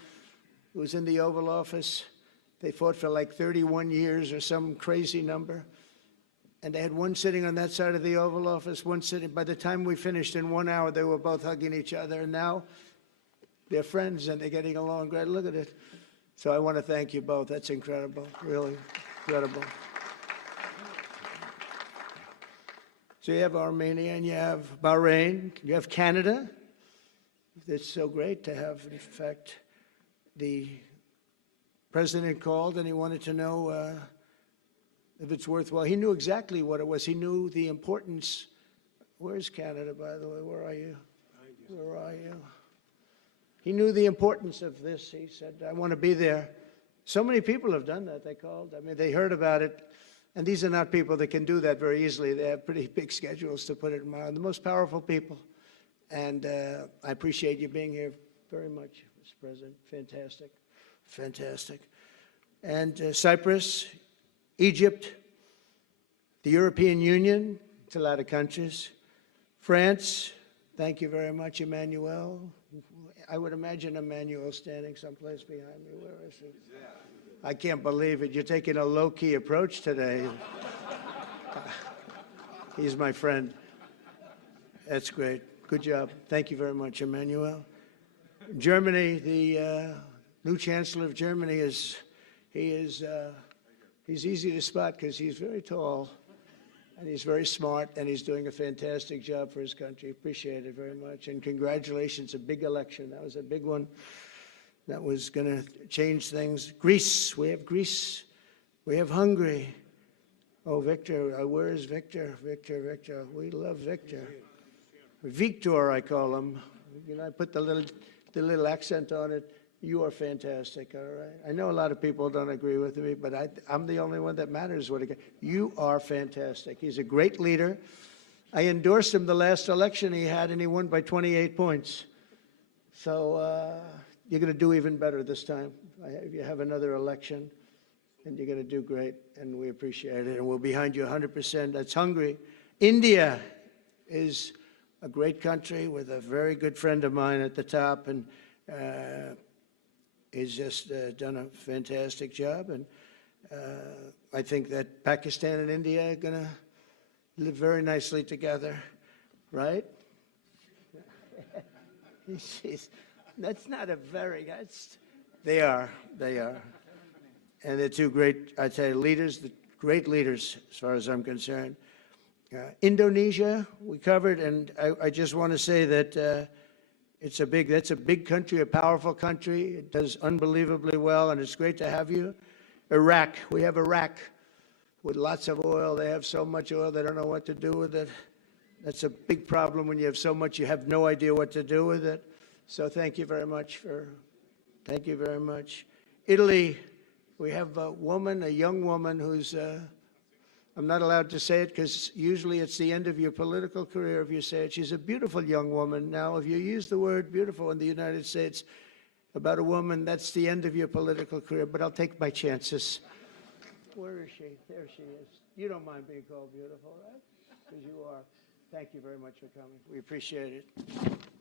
it was in the Oval Office. They fought for like 31 years or some crazy number. And they had one sitting on that side of the Oval Office, one sitting. By the time we finished in 1 hour, they were both hugging each other. And now they're friends and they're getting along great. Look at it. So I want to thank you both. That's incredible. Really incredible. So you have Armenia and you have Bahrain, you have Canada. It's so great to have, in fact, the president called and he wanted to know if it's worthwhile. He knew exactly what it was. He knew the importance. Where's Canada, by the way? Where are you? Where are you? He knew the importance of this. He said, I want to be there. So many people have done that. They called. I mean, they heard about it. And these are not people that can do that very easily. They have pretty big schedules to put it in mind. The most powerful people. And I appreciate you being here very much, Mr. President. Fantastic. Fantastic. And Cyprus, Egypt, the European Union, it's a lot of countries. France, thank you very much, Emmanuel. I would imagine Emmanuel standing someplace behind me. Where is he? I can't believe it. You're taking a low-key approach today. He's my friend. That's great. Good job. Thank you very much, Emmanuel. Germany, the new Chancellor of Germany he's easy to spot because he's very tall and he's very smart and he's doing a fantastic job for his country. Appreciate it very much. And congratulations, a big election. That was a big one. That was going to change things. Greece, we have Greece. We have Hungary. Oh, Victor, where is Victor? Victor. We love Victor. Victor, I call him. You know, I put the little accent on it. You are fantastic, all right? I know a lot of people don't agree with me, but I'm the only one that matters. You are fantastic. He's a great leader. I endorsed him the last election he had, and he won by 28 points. So you're going to do even better this time. If you have another election, and you're going to do great, and we appreciate it, and we're behind you 100%. That's Hungary. India is a great country with a very good friend of mine at the top, and he's just done a fantastic job. And I think that Pakistan and India are going to live very nicely together, right? That's not a very, they are. And they're two great, I'd say, leaders, great leaders as far as I'm concerned. Indonesia, we covered, and I just want to say that that's a big country, a powerful country. It does unbelievably well, and it's great to have you. Iraq, we have Iraq with lots of oil. They have so much oil, they don't know what to do with it. That's a big problem when you have so much, you have no idea what to do with it. So thank you very much thank you very much. Italy, we have a young woman who's, I'm not allowed to say it because usually it's the end of your political career if you say it. She's a beautiful young woman. Now, if you use the word beautiful in the United States about a woman, that's the end of your political career, but I'll take my chances. Where is she? There she is. You don't mind being called beautiful, right? Because you are. Thank you very much for coming. We appreciate it.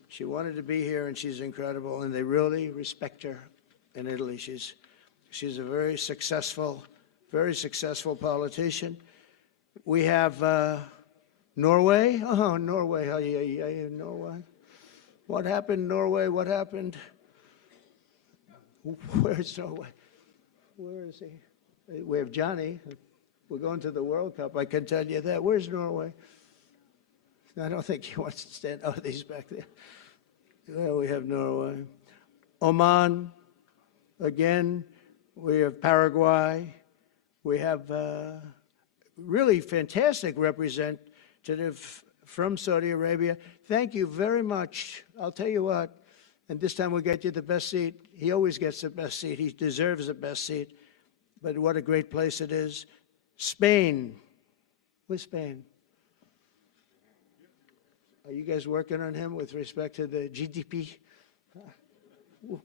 She wanted to be here, and she's incredible, and they really respect her in Italy. She's a very successful politician. We have Norway. Oh, Norway. Norway. What happened, Norway? What happened? Where's Norway? Where is he? We have Johnny. We're going to the World Cup, I can tell you that. Where's Norway? I don't think he wants to stand. Oh, he's back there. Well, we have Norway. Oman, again. We have Paraguay. We have really fantastic representative from Saudi Arabia. Thank you very much. I'll tell you what, and this time we'll get you the best seat. He always gets the best seat. He deserves the best seat. But what a great place it is. Spain. Where's Spain? Are you guys working on him with respect to the GDP?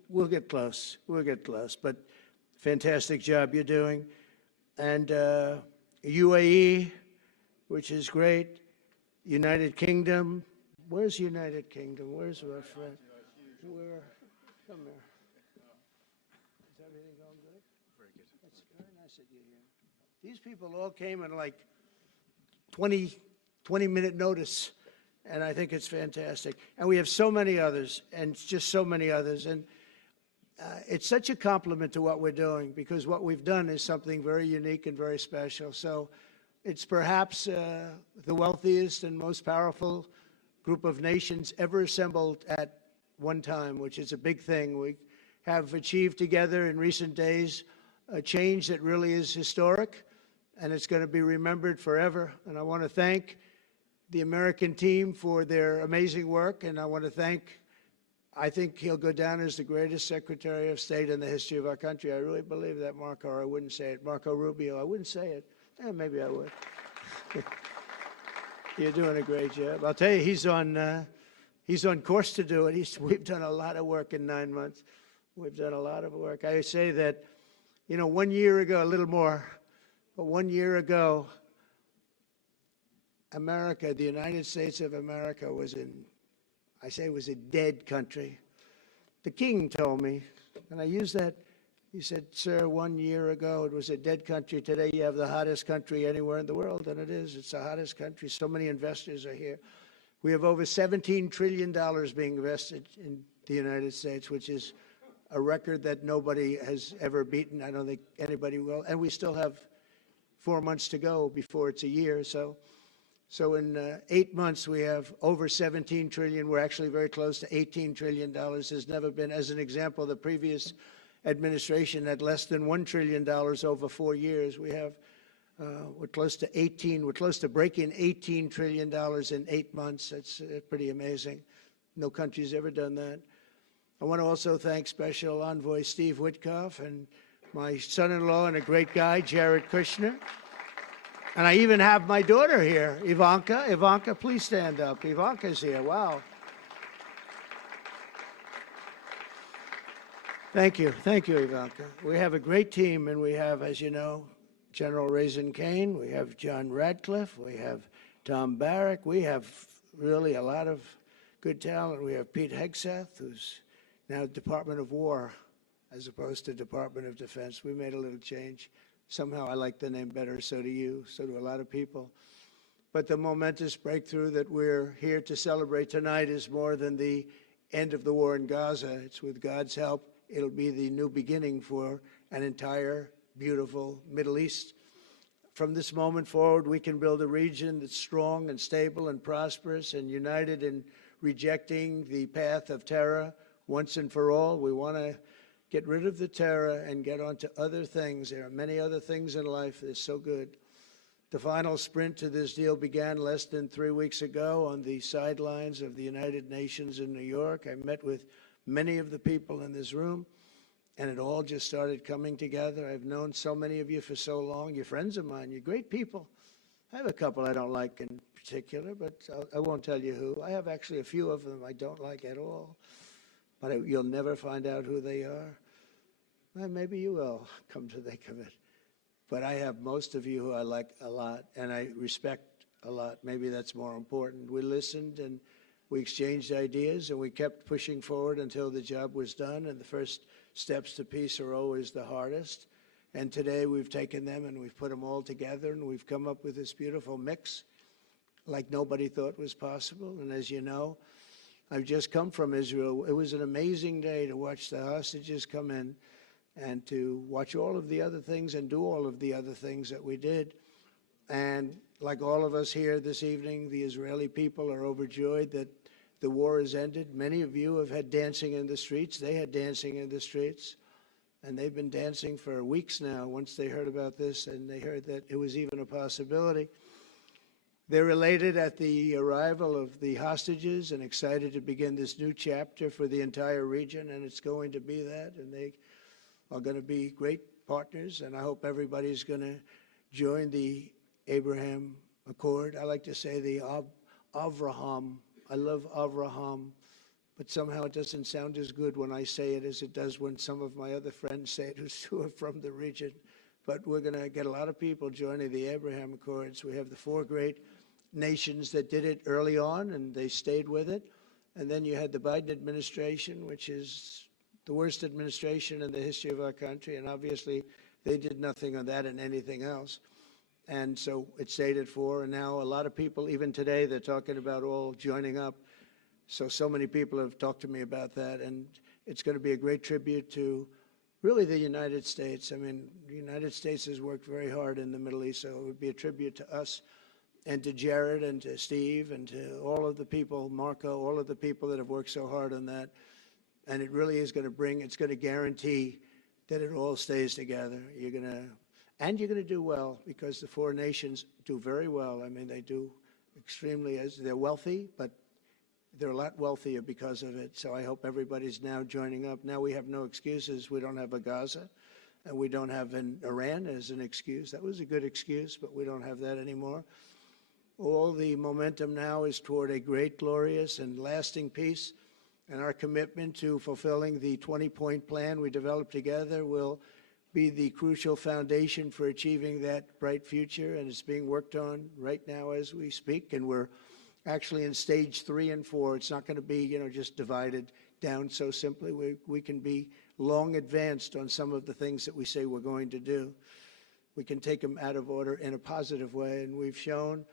We'll get close. We'll get close. But fantastic job you're doing. And UAE, which is great. United Kingdom. Where's United Kingdom? Where's our friend? Where? Come here. Is everything going good? Very good. That's very nice that you're here. These people all came in like 20-minute notice. And I think it's fantastic. And we have so many others, and just so many others. And it's such a compliment to what we're doing, because what we've done is something very unique and very special. So it's perhaps the wealthiest and most powerful group of nations ever assembled at one time, which is a big thing. We have achieved together in recent days a change that really is historic, and it's going to be remembered forever. And I want to thank the American team for their amazing work, and I want to thank, I think he'll go down as the greatest Secretary of State in the history of our country. I really believe that, Marco, or I wouldn't say it. Marco Rubio, I wouldn't say it. Maybe I would. You're doing a great job. I'll tell you, he's on course to do it. We've done a lot of work in 9 months. We've done a lot of work. I say that, 1 year ago, a little more, but 1 year ago, America, the United States of America was was a dead country. The king told me, and I use that, he said, sir, 1 year ago it was a dead country. Today you have the hottest country anywhere in the world, and it is. It's the hottest country. So many investors are here. We have over $17 trillion being invested in the United States, which is a record that nobody has ever beaten. I don't think anybody will. And we still have 4 months to go before it's a year. So in 8 months, we have over 17 trillion. We're actually very close to $18 trillion. There's never been, as an example, the previous administration had less than $1 trillion over 4 years. We have, we're close to breaking $18 trillion in 8 months. That's pretty amazing. No country's ever done that. I want to also thank Special Envoy Steve Witkoff and my son-in-law and a great guy, Jared Kushner. And I even have my daughter here, Ivanka. Ivanka, please stand up. Ivanka's here. Wow. Thank you. Thank you, Ivanka. We have a great team, and we have, as you know, General Raisin Kane. We have John Radcliffe. We have Tom Barrack. We have really a lot of good talent. We have Pete Hegseth, who's now Department of War as opposed to Department of Defense. We made a little change. Somehow I like the name better, so do you, so do a lot of people. But the momentous breakthrough that we're here to celebrate tonight is more than the end of the war in Gaza. It's with God's help. It'll be the new beginning for an entire beautiful Middle East. From this moment forward, we can build a region that's strong and stable and prosperous and united in rejecting the path of terror once and for all. We want to get rid of the terror and get on to other things. There are many other things in life that are so good. The final sprint to this deal began less than 3 weeks ago on the sidelines of the United Nations in New York. I met with many of the people in this room, and it all just started coming together. I've known so many of you for so long. You're friends of mine. You're great people. I have a couple I don't like in particular, but I won't tell you who. I have actually a few of them I don't like at all, but you'll never find out who they are. Well, maybe you will, come to think of it. But I have most of you who I like a lot, and I respect a lot. Maybe that's more important. We listened, and we exchanged ideas, and we kept pushing forward until the job was done, and the first steps to peace are always the hardest. And today we've taken them, and we've put them all together, and we've come up with this beautiful mix like nobody thought was possible. And as you know, I've just come from Israel. It was an amazing day to watch the hostages come in and to watch all of the other things and do all of the other things that we did. And like all of us here this evening, the Israeli people are overjoyed that the war has ended. Many of you have had dancing in the streets. They had dancing in the streets. And they've been dancing for weeks now once they heard about this and they heard that it was even a possibility. They're elated at the arrival of the hostages and excited to begin this new chapter for the entire region, and it's going to be that. And they are going to be great partners, and I hope everybody's going to join the Abraham Accord. I like to say the Avraham. I love Avraham, but somehow it doesn't sound as good when I say it as it does when some of my other friends say it who are from the region. But we're going to get a lot of people joining the Abraham Accords. We have the 4 great nations that did it early on, and they stayed with it. And then you had the Biden administration, which is the worst administration in the history of our country, and obviously they did nothing on that and anything else. And so it stayed at 4, and now a lot of people, even today, they're talking about all joining up. So many people have talked to me about that, and it's going to be a great tribute to really the United States. I mean, the United States has worked very hard in the Middle East, so it would be a tribute to us and to Jared and to Steve and to all of the people, Marco, all of the people that have worked so hard on that. And it really is going to it's going to guarantee that it all stays together. You're going to do well, because the 4 nations do very well. I mean, they do extremely, they're wealthy, but they're a lot wealthier because of it. So I hope everybody's now joining up. Now we have no excuses. We don't have a Gaza, and we don't have an Iran as an excuse. That was a good excuse, but we don't have that anymore. All the momentum now is toward a great, glorious, and lasting peace. And our commitment to fulfilling the 20-point plan we developed together will be the crucial foundation for achieving that bright future. And it's being worked on right now as we speak. And we're actually in stage 3 and 4. It's not going to be, just divided down so simply. We can be long advanced on some of the things that we say we're going to do. We can take them out of order in a positive way. And we've shown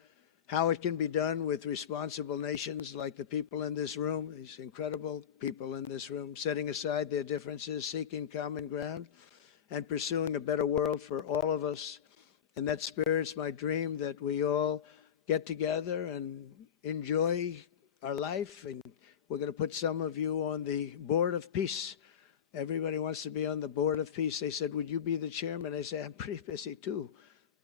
how it can be done with responsible nations like the people in this room, these incredible people in this room, setting aside their differences, seeking common ground, and pursuing a better world for all of us. And that spirit's my dream, that we all get together and enjoy our life. And we're going to put some of you on the Board of Peace. Everybody wants to be on the Board of Peace. They said, would you be the chairman? I say, I'm pretty busy too.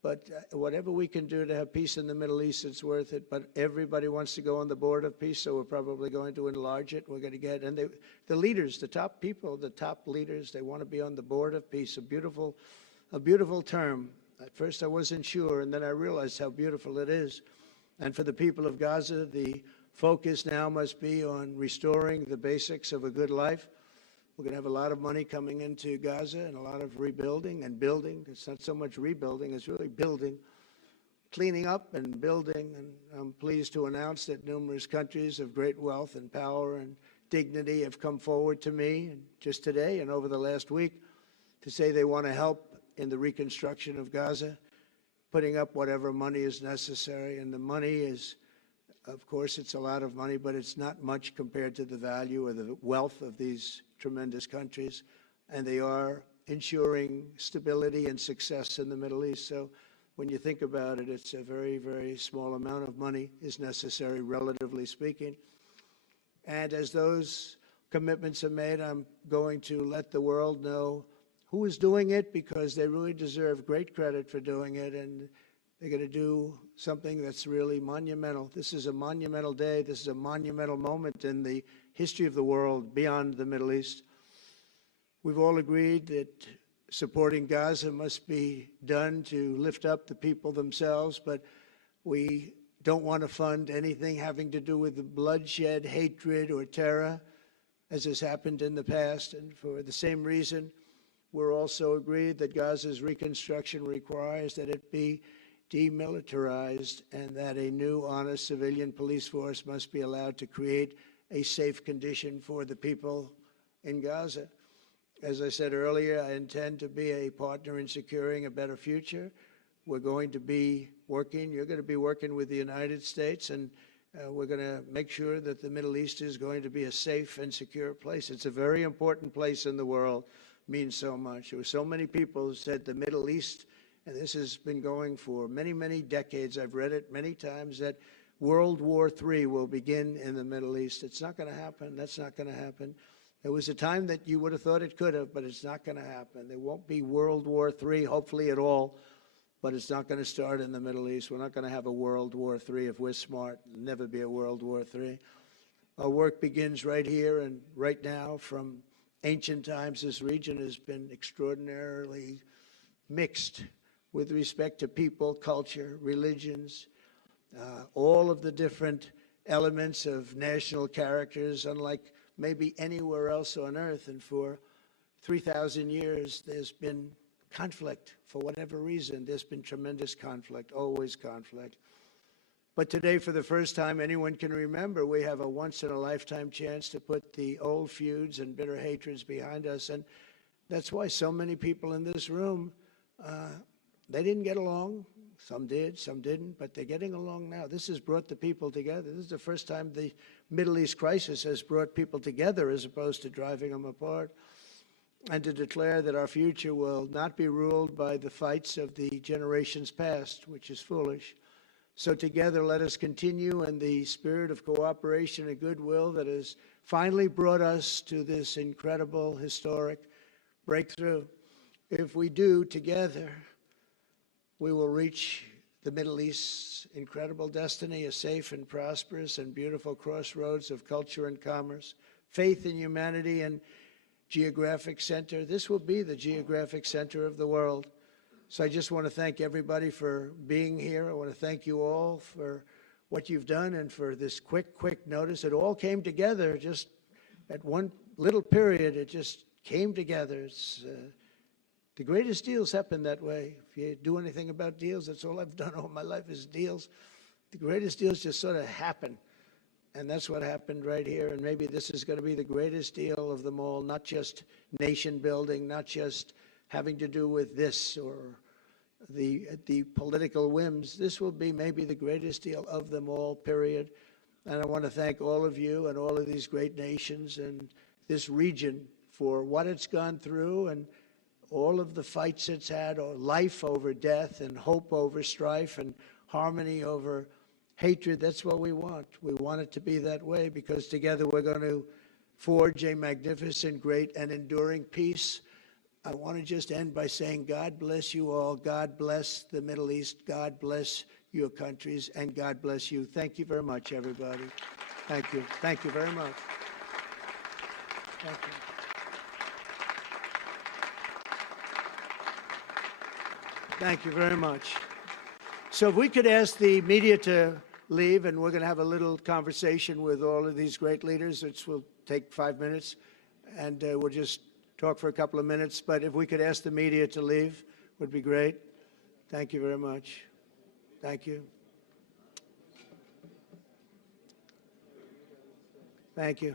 But whatever we can do to have peace in the Middle East, it's worth it. But everybody wants to go on the Board of Peace, so we're probably going to enlarge it. We're going to get, and the leaders, the top people, the top leaders, they want to be on the Board of Peace. A beautiful term. At first I wasn't sure, and then I realized how beautiful it is. And for the people of Gaza, the focus now must be on restoring the basics of a good life. We're going to have a lot of money coming into Gaza and a lot of rebuilding and building. It's not so much rebuilding, it's really building, cleaning up and building. And I'm pleased to announce that numerous countries of great wealth and power and dignity have come forward to me just today and over the last week to say they want to help in the reconstruction of Gaza, putting up whatever money is necessary. And the money is, of course, it's a lot of money, but it's not much compared to the value or the wealth of these tremendous countries. And they are ensuring stability and success in the Middle East. So when you think about it, it's a very, very small amount of money is necessary, relatively speaking. And as those commitments are made, I'm going to let the world know who is doing it, because they really deserve great credit for doing it, and they're going to do something that's really monumental. This is a monumental day. This is a monumental moment in the history of the world beyond the Middle East. We've all agreed that supporting Gaza must be done to lift up the people themselves, but we don't want to fund anything having to do with the bloodshed, hatred, or terror, as has happened in the past. And for the same reason, we're also agreed that Gaza's reconstruction requires that it be demilitarized and that a new, honest civilian police force must be allowed to create a safe condition for the people in Gaza. As I said earlier, I intend to be a partner in securing a better future. We're going to be working, you're going to be working with the United States, and we're going to make sure that the Middle East is going to be a safe and secure place. It's a very important place in the world. Means so much. There were so many people who said the Middle East, and this has been going for many, many decades. I've read it many times, that World War III will begin in the Middle East. It's not going to happen. That's not going to happen. There was a time that you would have thought it could have, but it's not going to happen. There won't be World War III, hopefully at all, but it's not going to start in the Middle East. We're not going to have a World War III if we're smart. There'll never be a World War III. Our work begins right here and right now. From ancient times, this region has been extraordinarily mixed with respect to people, culture, religions, all of the different elements of national characters, unlike maybe anywhere else on earth. And for 3,000 years, there's been conflict. For whatever reason, there's been tremendous conflict, always conflict. But today, for the first time anyone can remember, we have a once-in-a-lifetime chance to put the old feuds and bitter hatreds behind us. And that's why so many people in this room, they didn't get along. Some did, some didn't, but they're getting along now. This has brought the people together. This is the first time the Middle East crisis has brought people together as opposed to driving them apart. And to declare that our future will not be ruled by the fights of the generations past, which is foolish. So together, let us continue in the spirit of cooperation and goodwill that has finally brought us to this incredible, historic breakthrough. If we do, together, we will reach the Middle East's incredible destiny, a safe and prosperous and beautiful crossroads of culture and commerce, faith in humanity and geographic center. This will be the geographic center of the world. So I just want to thank everybody for being here. I want to thank you all for what you've done and for this quick notice. It all came together just at one little period. It just came together. It's, the greatest deals happen that way. If you do anything about deals, that's all I've done all my life is deals. The greatest deals just sort of happen. And that's what happened right here. And maybe this is going to be the greatest deal of them all, not just nation building, not just having to do with this or the political whims. This will be maybe the greatest deal of them all, period. And I want to thank all of you and all of these great nations and this region for what it's gone through and all of the fights it's had, or life over death and hope over strife and harmony over hatred. That's what we want. We want it to be that way because together we're going to forge a magnificent, great, and enduring peace. I want to just end by saying God bless you all. God bless the Middle East. God bless your countries, and God bless you. Thank you very much, everybody. Thank you. Thank you very much. Thank you. Thank you very much. So if we could ask the media to leave, and we're going to have a little conversation with all of these great leaders, which will take 5 minutes, and we'll just talk for a couple of minutes. But if we could ask the media to leave, would be great. Thank you very much. Thank you. Thank you.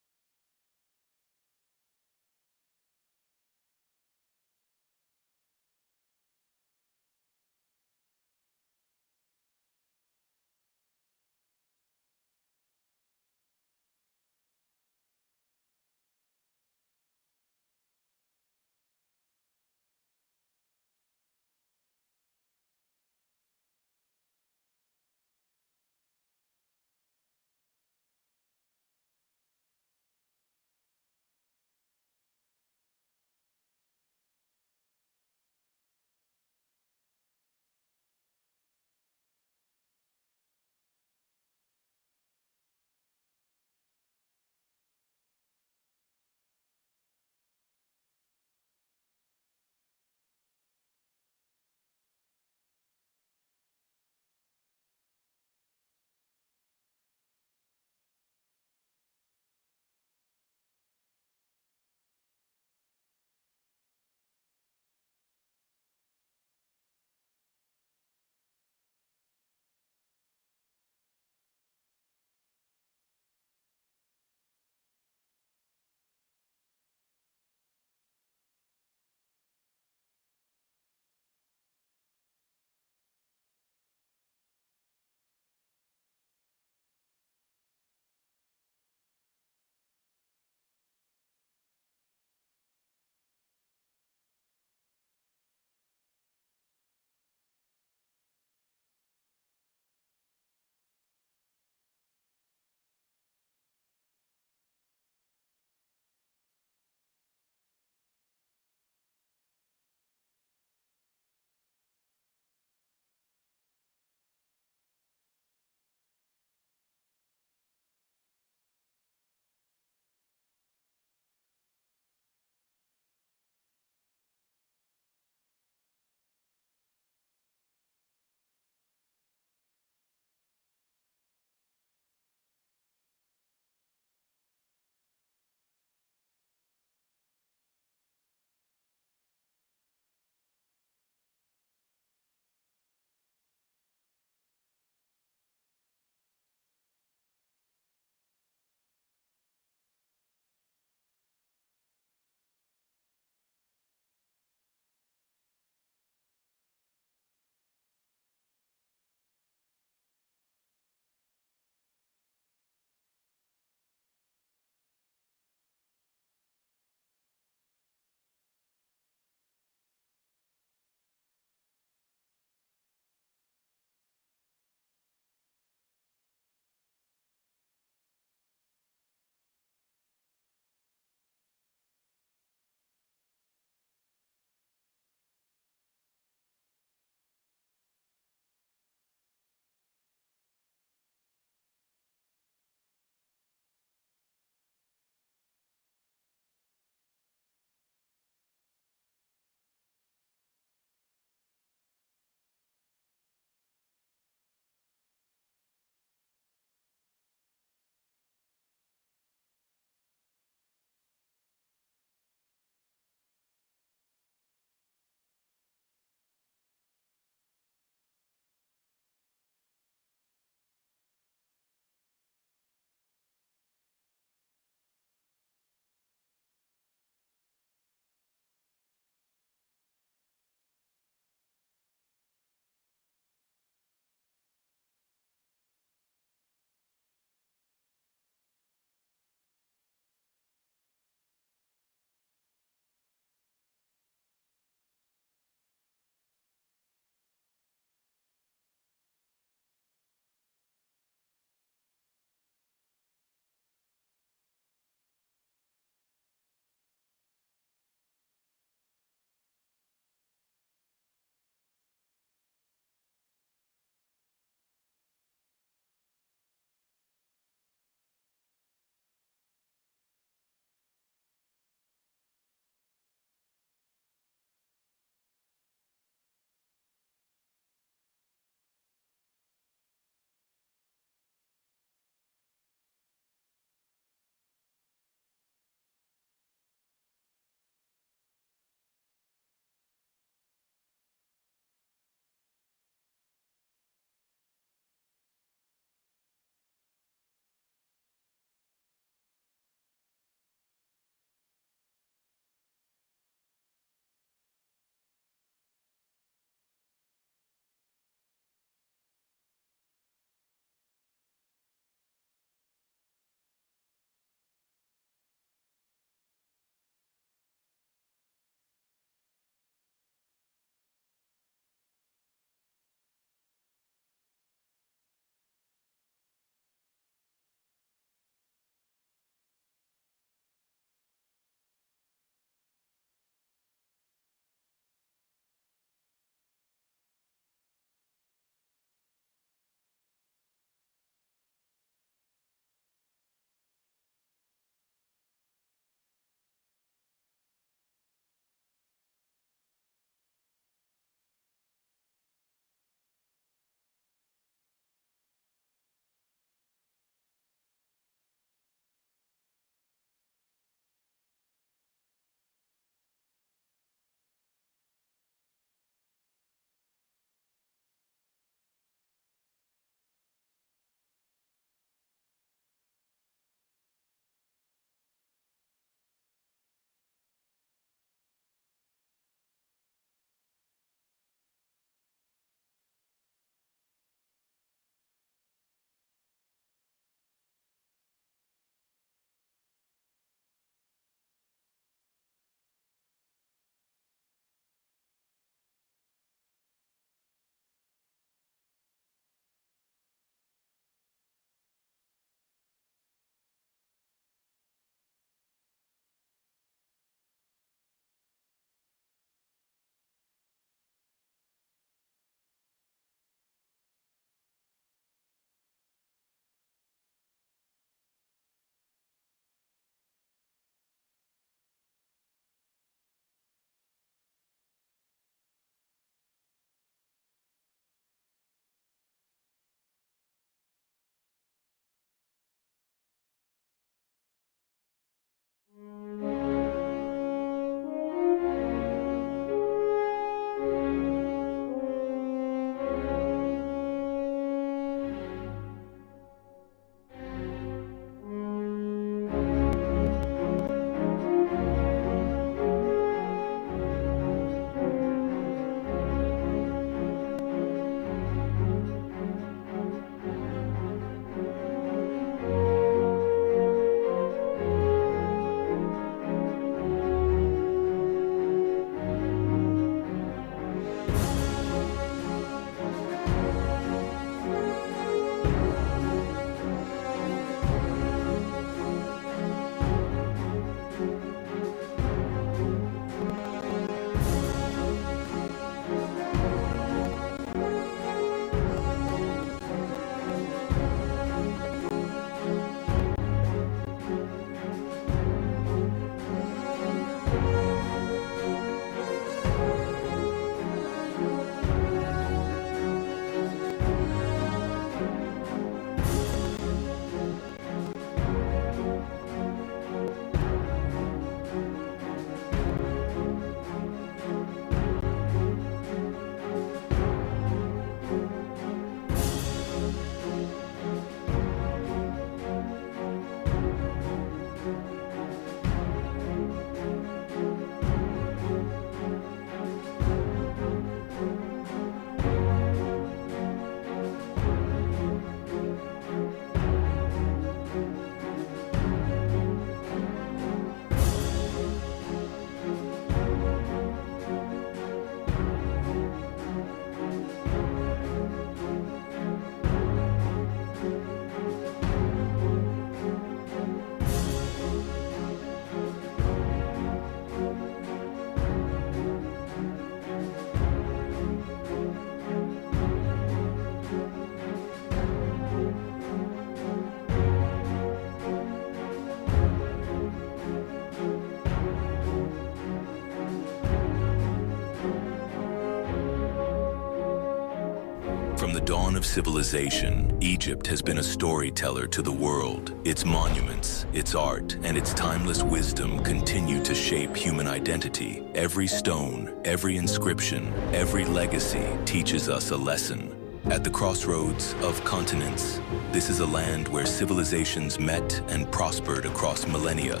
From the dawn of civilization, Egypt has been a storyteller to the world. Its monuments, its art, and its timeless wisdom continue to shape human identity. Every stone, every inscription, every legacy teaches us a lesson. At the crossroads of continents, this is a land where civilizations met and prospered across millennia,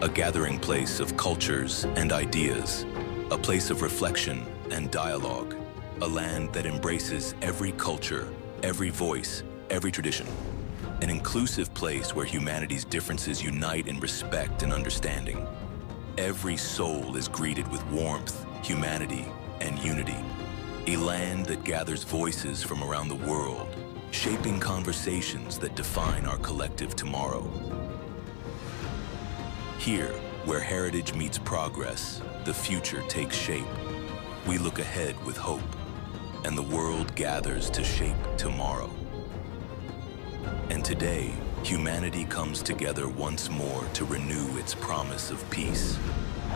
a gathering place of cultures and ideas, a place of reflection and dialogue. A land that embraces every culture, every voice, every tradition. An inclusive place where humanity's differences unite in respect and understanding. Every soul is greeted with warmth, humanity, and unity. A land that gathers voices from around the world, shaping conversations that define our collective tomorrow. Here, where heritage meets progress, the future takes shape. We look ahead with hope, and the world gathers to shape tomorrow. And today, humanity comes together once more to renew its promise of peace.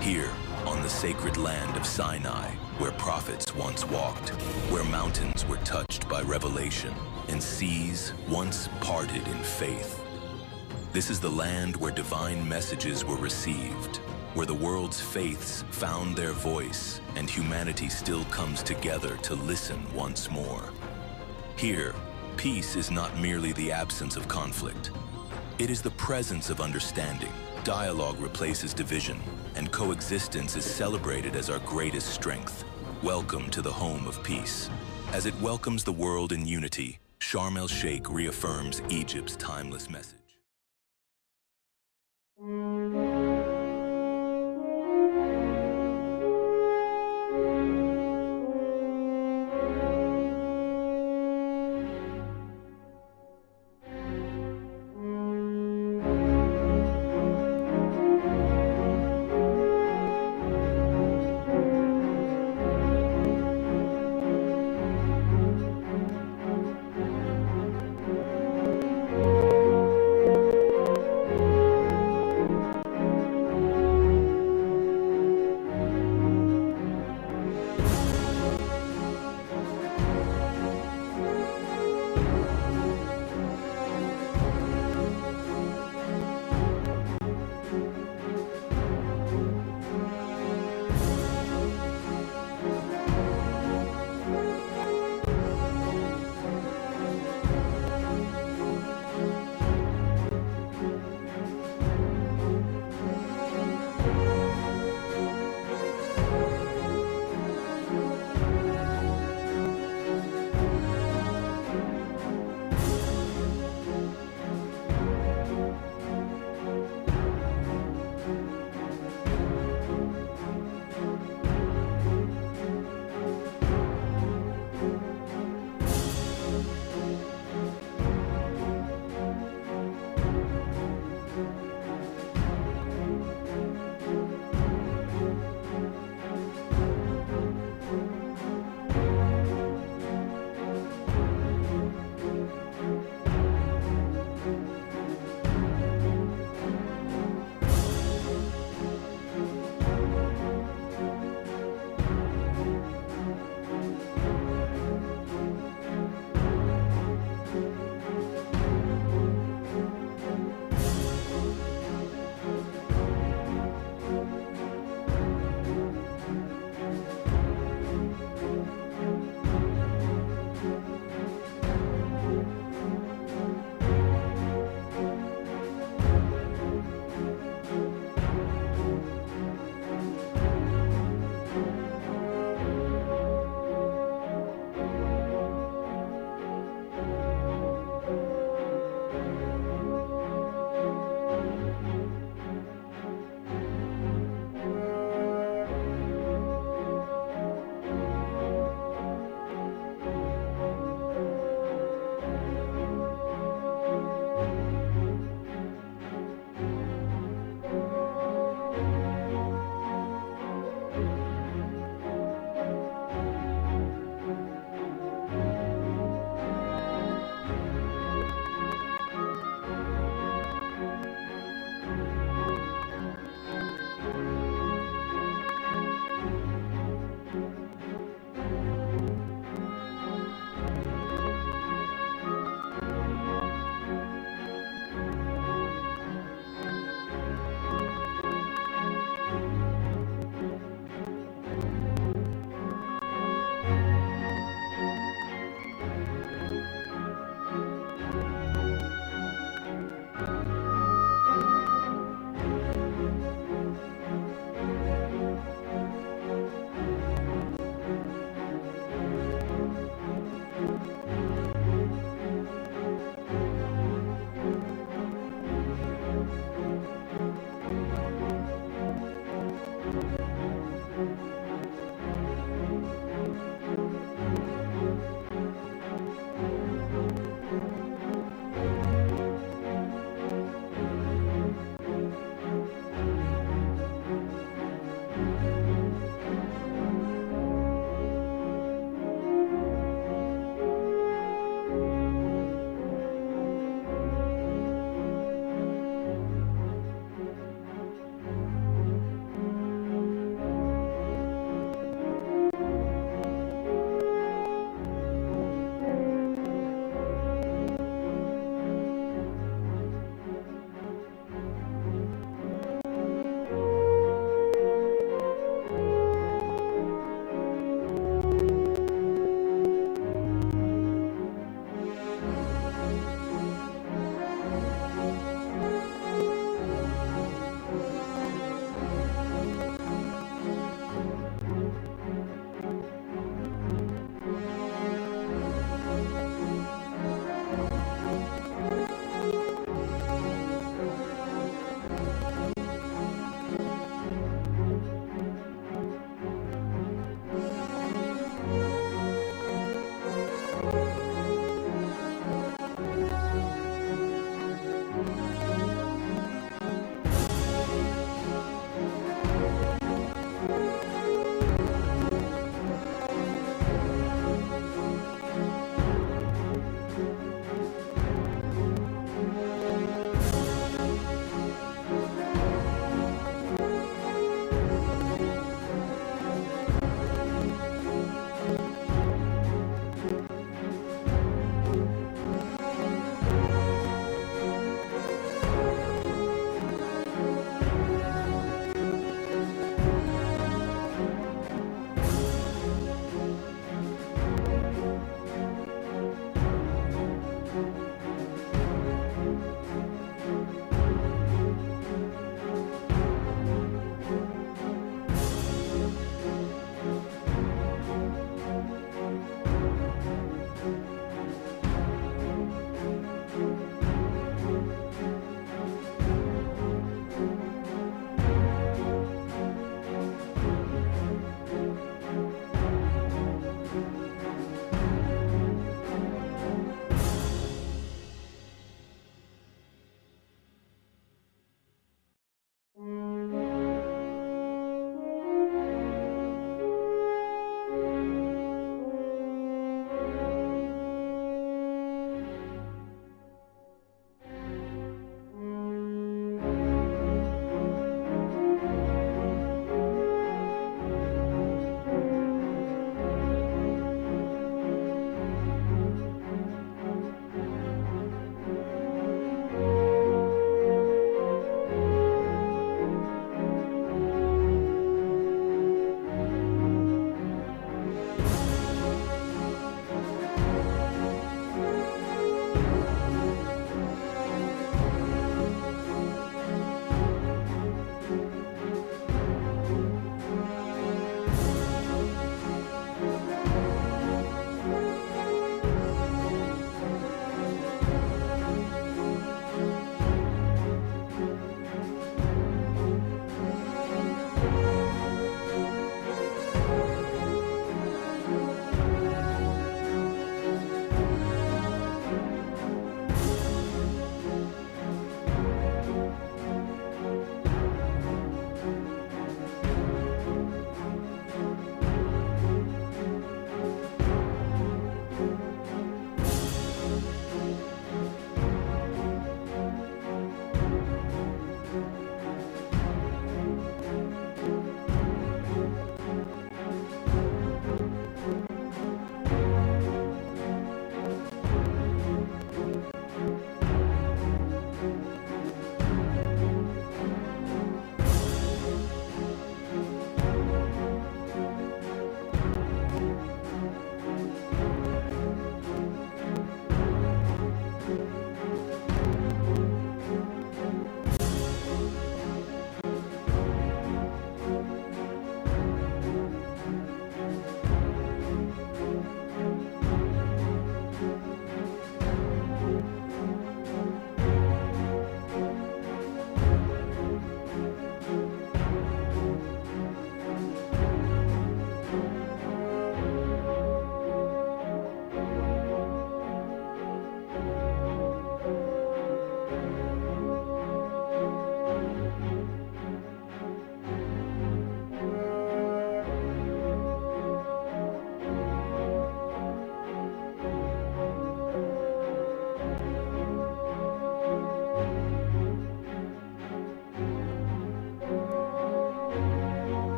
Here, on the sacred land of Sinai, where prophets once walked, where mountains were touched by revelation, and seas once parted in faith. This is the land where divine messages were received, where the world's faiths found their voice, and humanity still comes together to listen once more. Here, peace is not merely the absence of conflict. It is the presence of understanding. Dialogue replaces division, and coexistence is celebrated as our greatest strength. Welcome to the home of peace. As it welcomes the world in unity, Sharm El Sheikh reaffirms Egypt's timeless message.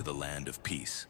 to the land of peace.